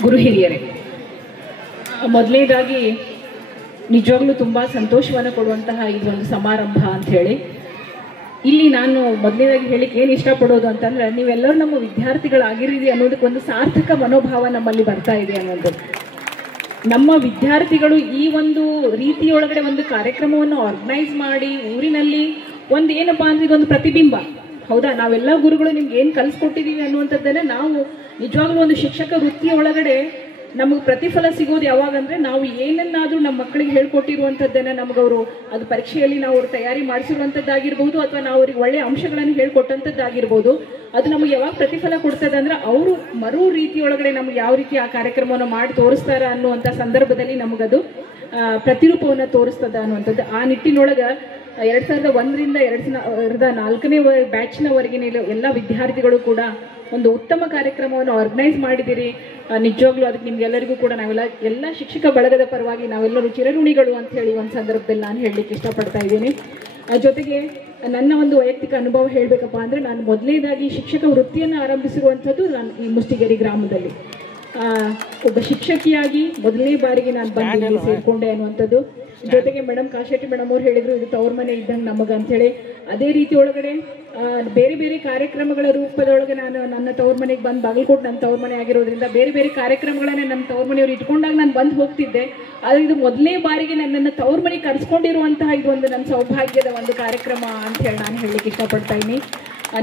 ಗುರು ಹಿರಿಯರೇ, ಮೊದಲನೇದಾಗಿ ನಿಜವಾಗ್ಲೂ ತುಂಬ ಸಂತೋಷವನ್ನು ಕೊಡುವಂತಹ ಇದೊಂದು ಸಮಾರಂಭ ಅಂತ ಹೇಳಿ ಇಲ್ಲಿ ನಾನು ಮೊದಲನೇದಾಗಿ ಹೇಳಿಕ್ಕೆ ಏನು ಇಷ್ಟಪಡೋದು ಅಂತಂದ್ರೆ, ನೀವೆಲ್ಲರೂ ನಮ್ಮ ವಿದ್ಯಾರ್ಥಿಗಳಾಗಿರೀರಿ ಅನ್ನೋದಕ್ಕೊಂದು ಸಾರ್ಥಕ ಮನೋಭಾವ ನಮ್ಮಲ್ಲಿ ಬರ್ತಾ ಇದೆ ಅನ್ನೋದು. ನಮ್ಮ ವಿದ್ಯಾರ್ಥಿಗಳು ಈ ಒಂದು ರೀತಿಯೊಳಗಡೆ ಒಂದು ಕಾರ್ಯಕ್ರಮವನ್ನು ಆರ್ಗನೈಸ್ ಮಾಡಿ ಊರಿನಲ್ಲಿ ಒಂದು ಏನಪ್ಪಾ ಅಂದ್ರೆ ಇದೊಂದು ಪ್ರತಿಬಿಂಬ. ಹೌದಾ, ನಾವೆಲ್ಲ ಗುರುಗಳು ನಿಮ್ಗೆ ಏನು ಕಲಿಸ್ಕೊಟ್ಟಿದ್ದೀವಿ ಅನ್ನುವಂಥದ್ದನ್ನ ನಾವು ನಿಜವಾಗ್ಲೂ ಒಂದು ಶಿಕ್ಷಕ ವೃತ್ತಿಯ ಒಳಗಡೆ ನಮಗೆ ಪ್ರತಿಫಲ ಸಿಗೋದು ಯಾವಾಗಂದ್ರೆ ನಾವು ಏನನ್ನಾದ್ರೂ ನಮ್ಮ ಮಕ್ಕಳಿಗೆ ಹೇಳ್ಕೊಟ್ಟಿರುವಂಥದ್ದನ್ನ ನಮಗವರು ಅದು ಪರೀಕ್ಷೆಯಲ್ಲಿ ನಾವು ಅವ್ರು ತಯಾರಿ ಮಾಡಿಸಿರುವಂಥದ್ದಾಗಿರ್ಬೋದು ಅಥವಾ ನಾವು ಅವ್ರಿಗೆ ಒಳ್ಳೆಯ ಅಂಶಗಳನ್ನು ಹೇಳ್ಕೊಟ್ಟಂಥದ್ದಾಗಿರ್ಬೋದು, ಅದು ನಮಗೆ ಯಾವಾಗ ಪ್ರತಿಫಲ ಕೊಡ್ತದೆ ಅಂದ್ರೆ ಅವರು ಮರು ರೀತಿಯೊಳಗಡೆ ನಮ್ಗೆ ಯಾವ ರೀತಿ ಆ ಕಾರ್ಯಕ್ರಮವನ್ನು ಮಾಡಿ ತೋರಿಸ್ತಾರ ಅನ್ನುವಂಥ ಸಂದರ್ಭದಲ್ಲಿ ನಮಗದು ಪ್ರತಿರೂಪವನ್ನು ತೋರಿಸ್ತದ ಅನ್ನುವಂಥದ್ದು. ಆ ನಿಟ್ಟಿನೊಳಗೆ 2001ರಿಂದ 2004ನೇ ಬ್ಯಾಚ್ನವರೆಗಿನ ಎಲ್ಲ ವಿದ್ಯಾರ್ಥಿಗಳು ಕೂಡ ಒಂದು ಉತ್ತಮ ಕಾರ್ಯಕ್ರಮವನ್ನು ಆರ್ಗನೈಸ್ ಮಾಡಿದ್ದೀರಿ. ನಿಜವಾಗ್ಲೂ ಅದಕ್ಕೆ ನಿಮ್ಗೆಲ್ಲರಿಗೂ ಕೂಡ ಎಲ್ಲ ಶಿಕ್ಷಕ ಬಳಗದ ಪರವಾಗಿ ನಾವೆಲ್ಲರೂ ಚಿರಋಣಿಗಳು ಅಂತ ಹೇಳಿ ಒಂದು ಸಂದರ್ಭದಲ್ಲಿ ನಾನು ಹೇಳಲಿಕ್ಕೆ ಇಷ್ಟಪಡ್ತಾ ಇದ್ದೀನಿ. ಜೊತೆಗೆ ನನ್ನ ಒಂದು ವೈಯಕ್ತಿಕ ಅನುಭವ ಹೇಳಬೇಕಪ್ಪ ಅಂದರೆ, ನಾನು ಮೊದಲನೇದಾಗಿ ಶಿಕ್ಷಕ ವೃತ್ತಿಯನ್ನು ಆರಂಭಿಸಿರುವಂಥದ್ದು ನಾನು ಈ ಮುಸ್ತಿಗೇರಿ ಗ್ರಾಮದಲ್ಲಿ ಒಬ್ಬ ಶಿಕ್ಷಕಿಯಾಗಿ ಮೊದಲನೇ ಬಾರಿಗೆ ನಾನು ಬಂದು ಸೇರಿಕೊಂಡೆ ಅನ್ನುವಂಥದ್ದು. ಜೊತೆಗೆ ಮೇಡಮ್ ಕಾಶೆಟ್ಟಿ ಮೇಡಮ್ ಅವ್ರು ಹೇಳಿದ್ರು ಇದು ತವ್ರ ಮನೆ ಇದ್ದಂಗೆ ನಮಗೆ ಅಂಥೇಳಿ. ಅದೇ ರೀತಿ ಒಳಗಡೆ ಬೇರೆ ಬೇರೆ ಕಾರ್ಯಕ್ರಮಗಳ ರೂಪದೊಳಗೆ ನಾನು ನನ್ನ ತವ್ರ ಮನೆಗೆ ಬಂದು ಬಾಗಲಕೋಟೆ ನನ್ನ ತವ್ರ ಮನೆ ಆಗಿರೋದ್ರಿಂದ ಬೇರೆ ಬೇರೆ ಕಾರ್ಯಕ್ರಮಗಳನ್ನೇ ನಮ್ಮ ತವ್ರ ಮನೆಯವ್ರು ಇಟ್ಕೊಂಡಾಗ ನಾನು ಬಂದು ಹೋಗ್ತಿದ್ದೆ. ಆದರೆ ಇದು ಮೊದಲನೇ ಬಾರಿಗೆ ನನ್ನನ್ನು ತವ್ರ ಮನೆಗೆ ಕರೆಸ್ಕೊಂಡಿರುವಂತಹ ಇದೊಂದು ನನ್ನ ಸೌಭಾಗ್ಯದ ಒಂದು ಕಾರ್ಯಕ್ರಮ ಅಂತ ಹೇಳಿ ನಾನು ಹೇಳಲಿಕ್ಕೆ ಇಷ್ಟಪಡ್ತಾ ಇದ್ದೀನಿ.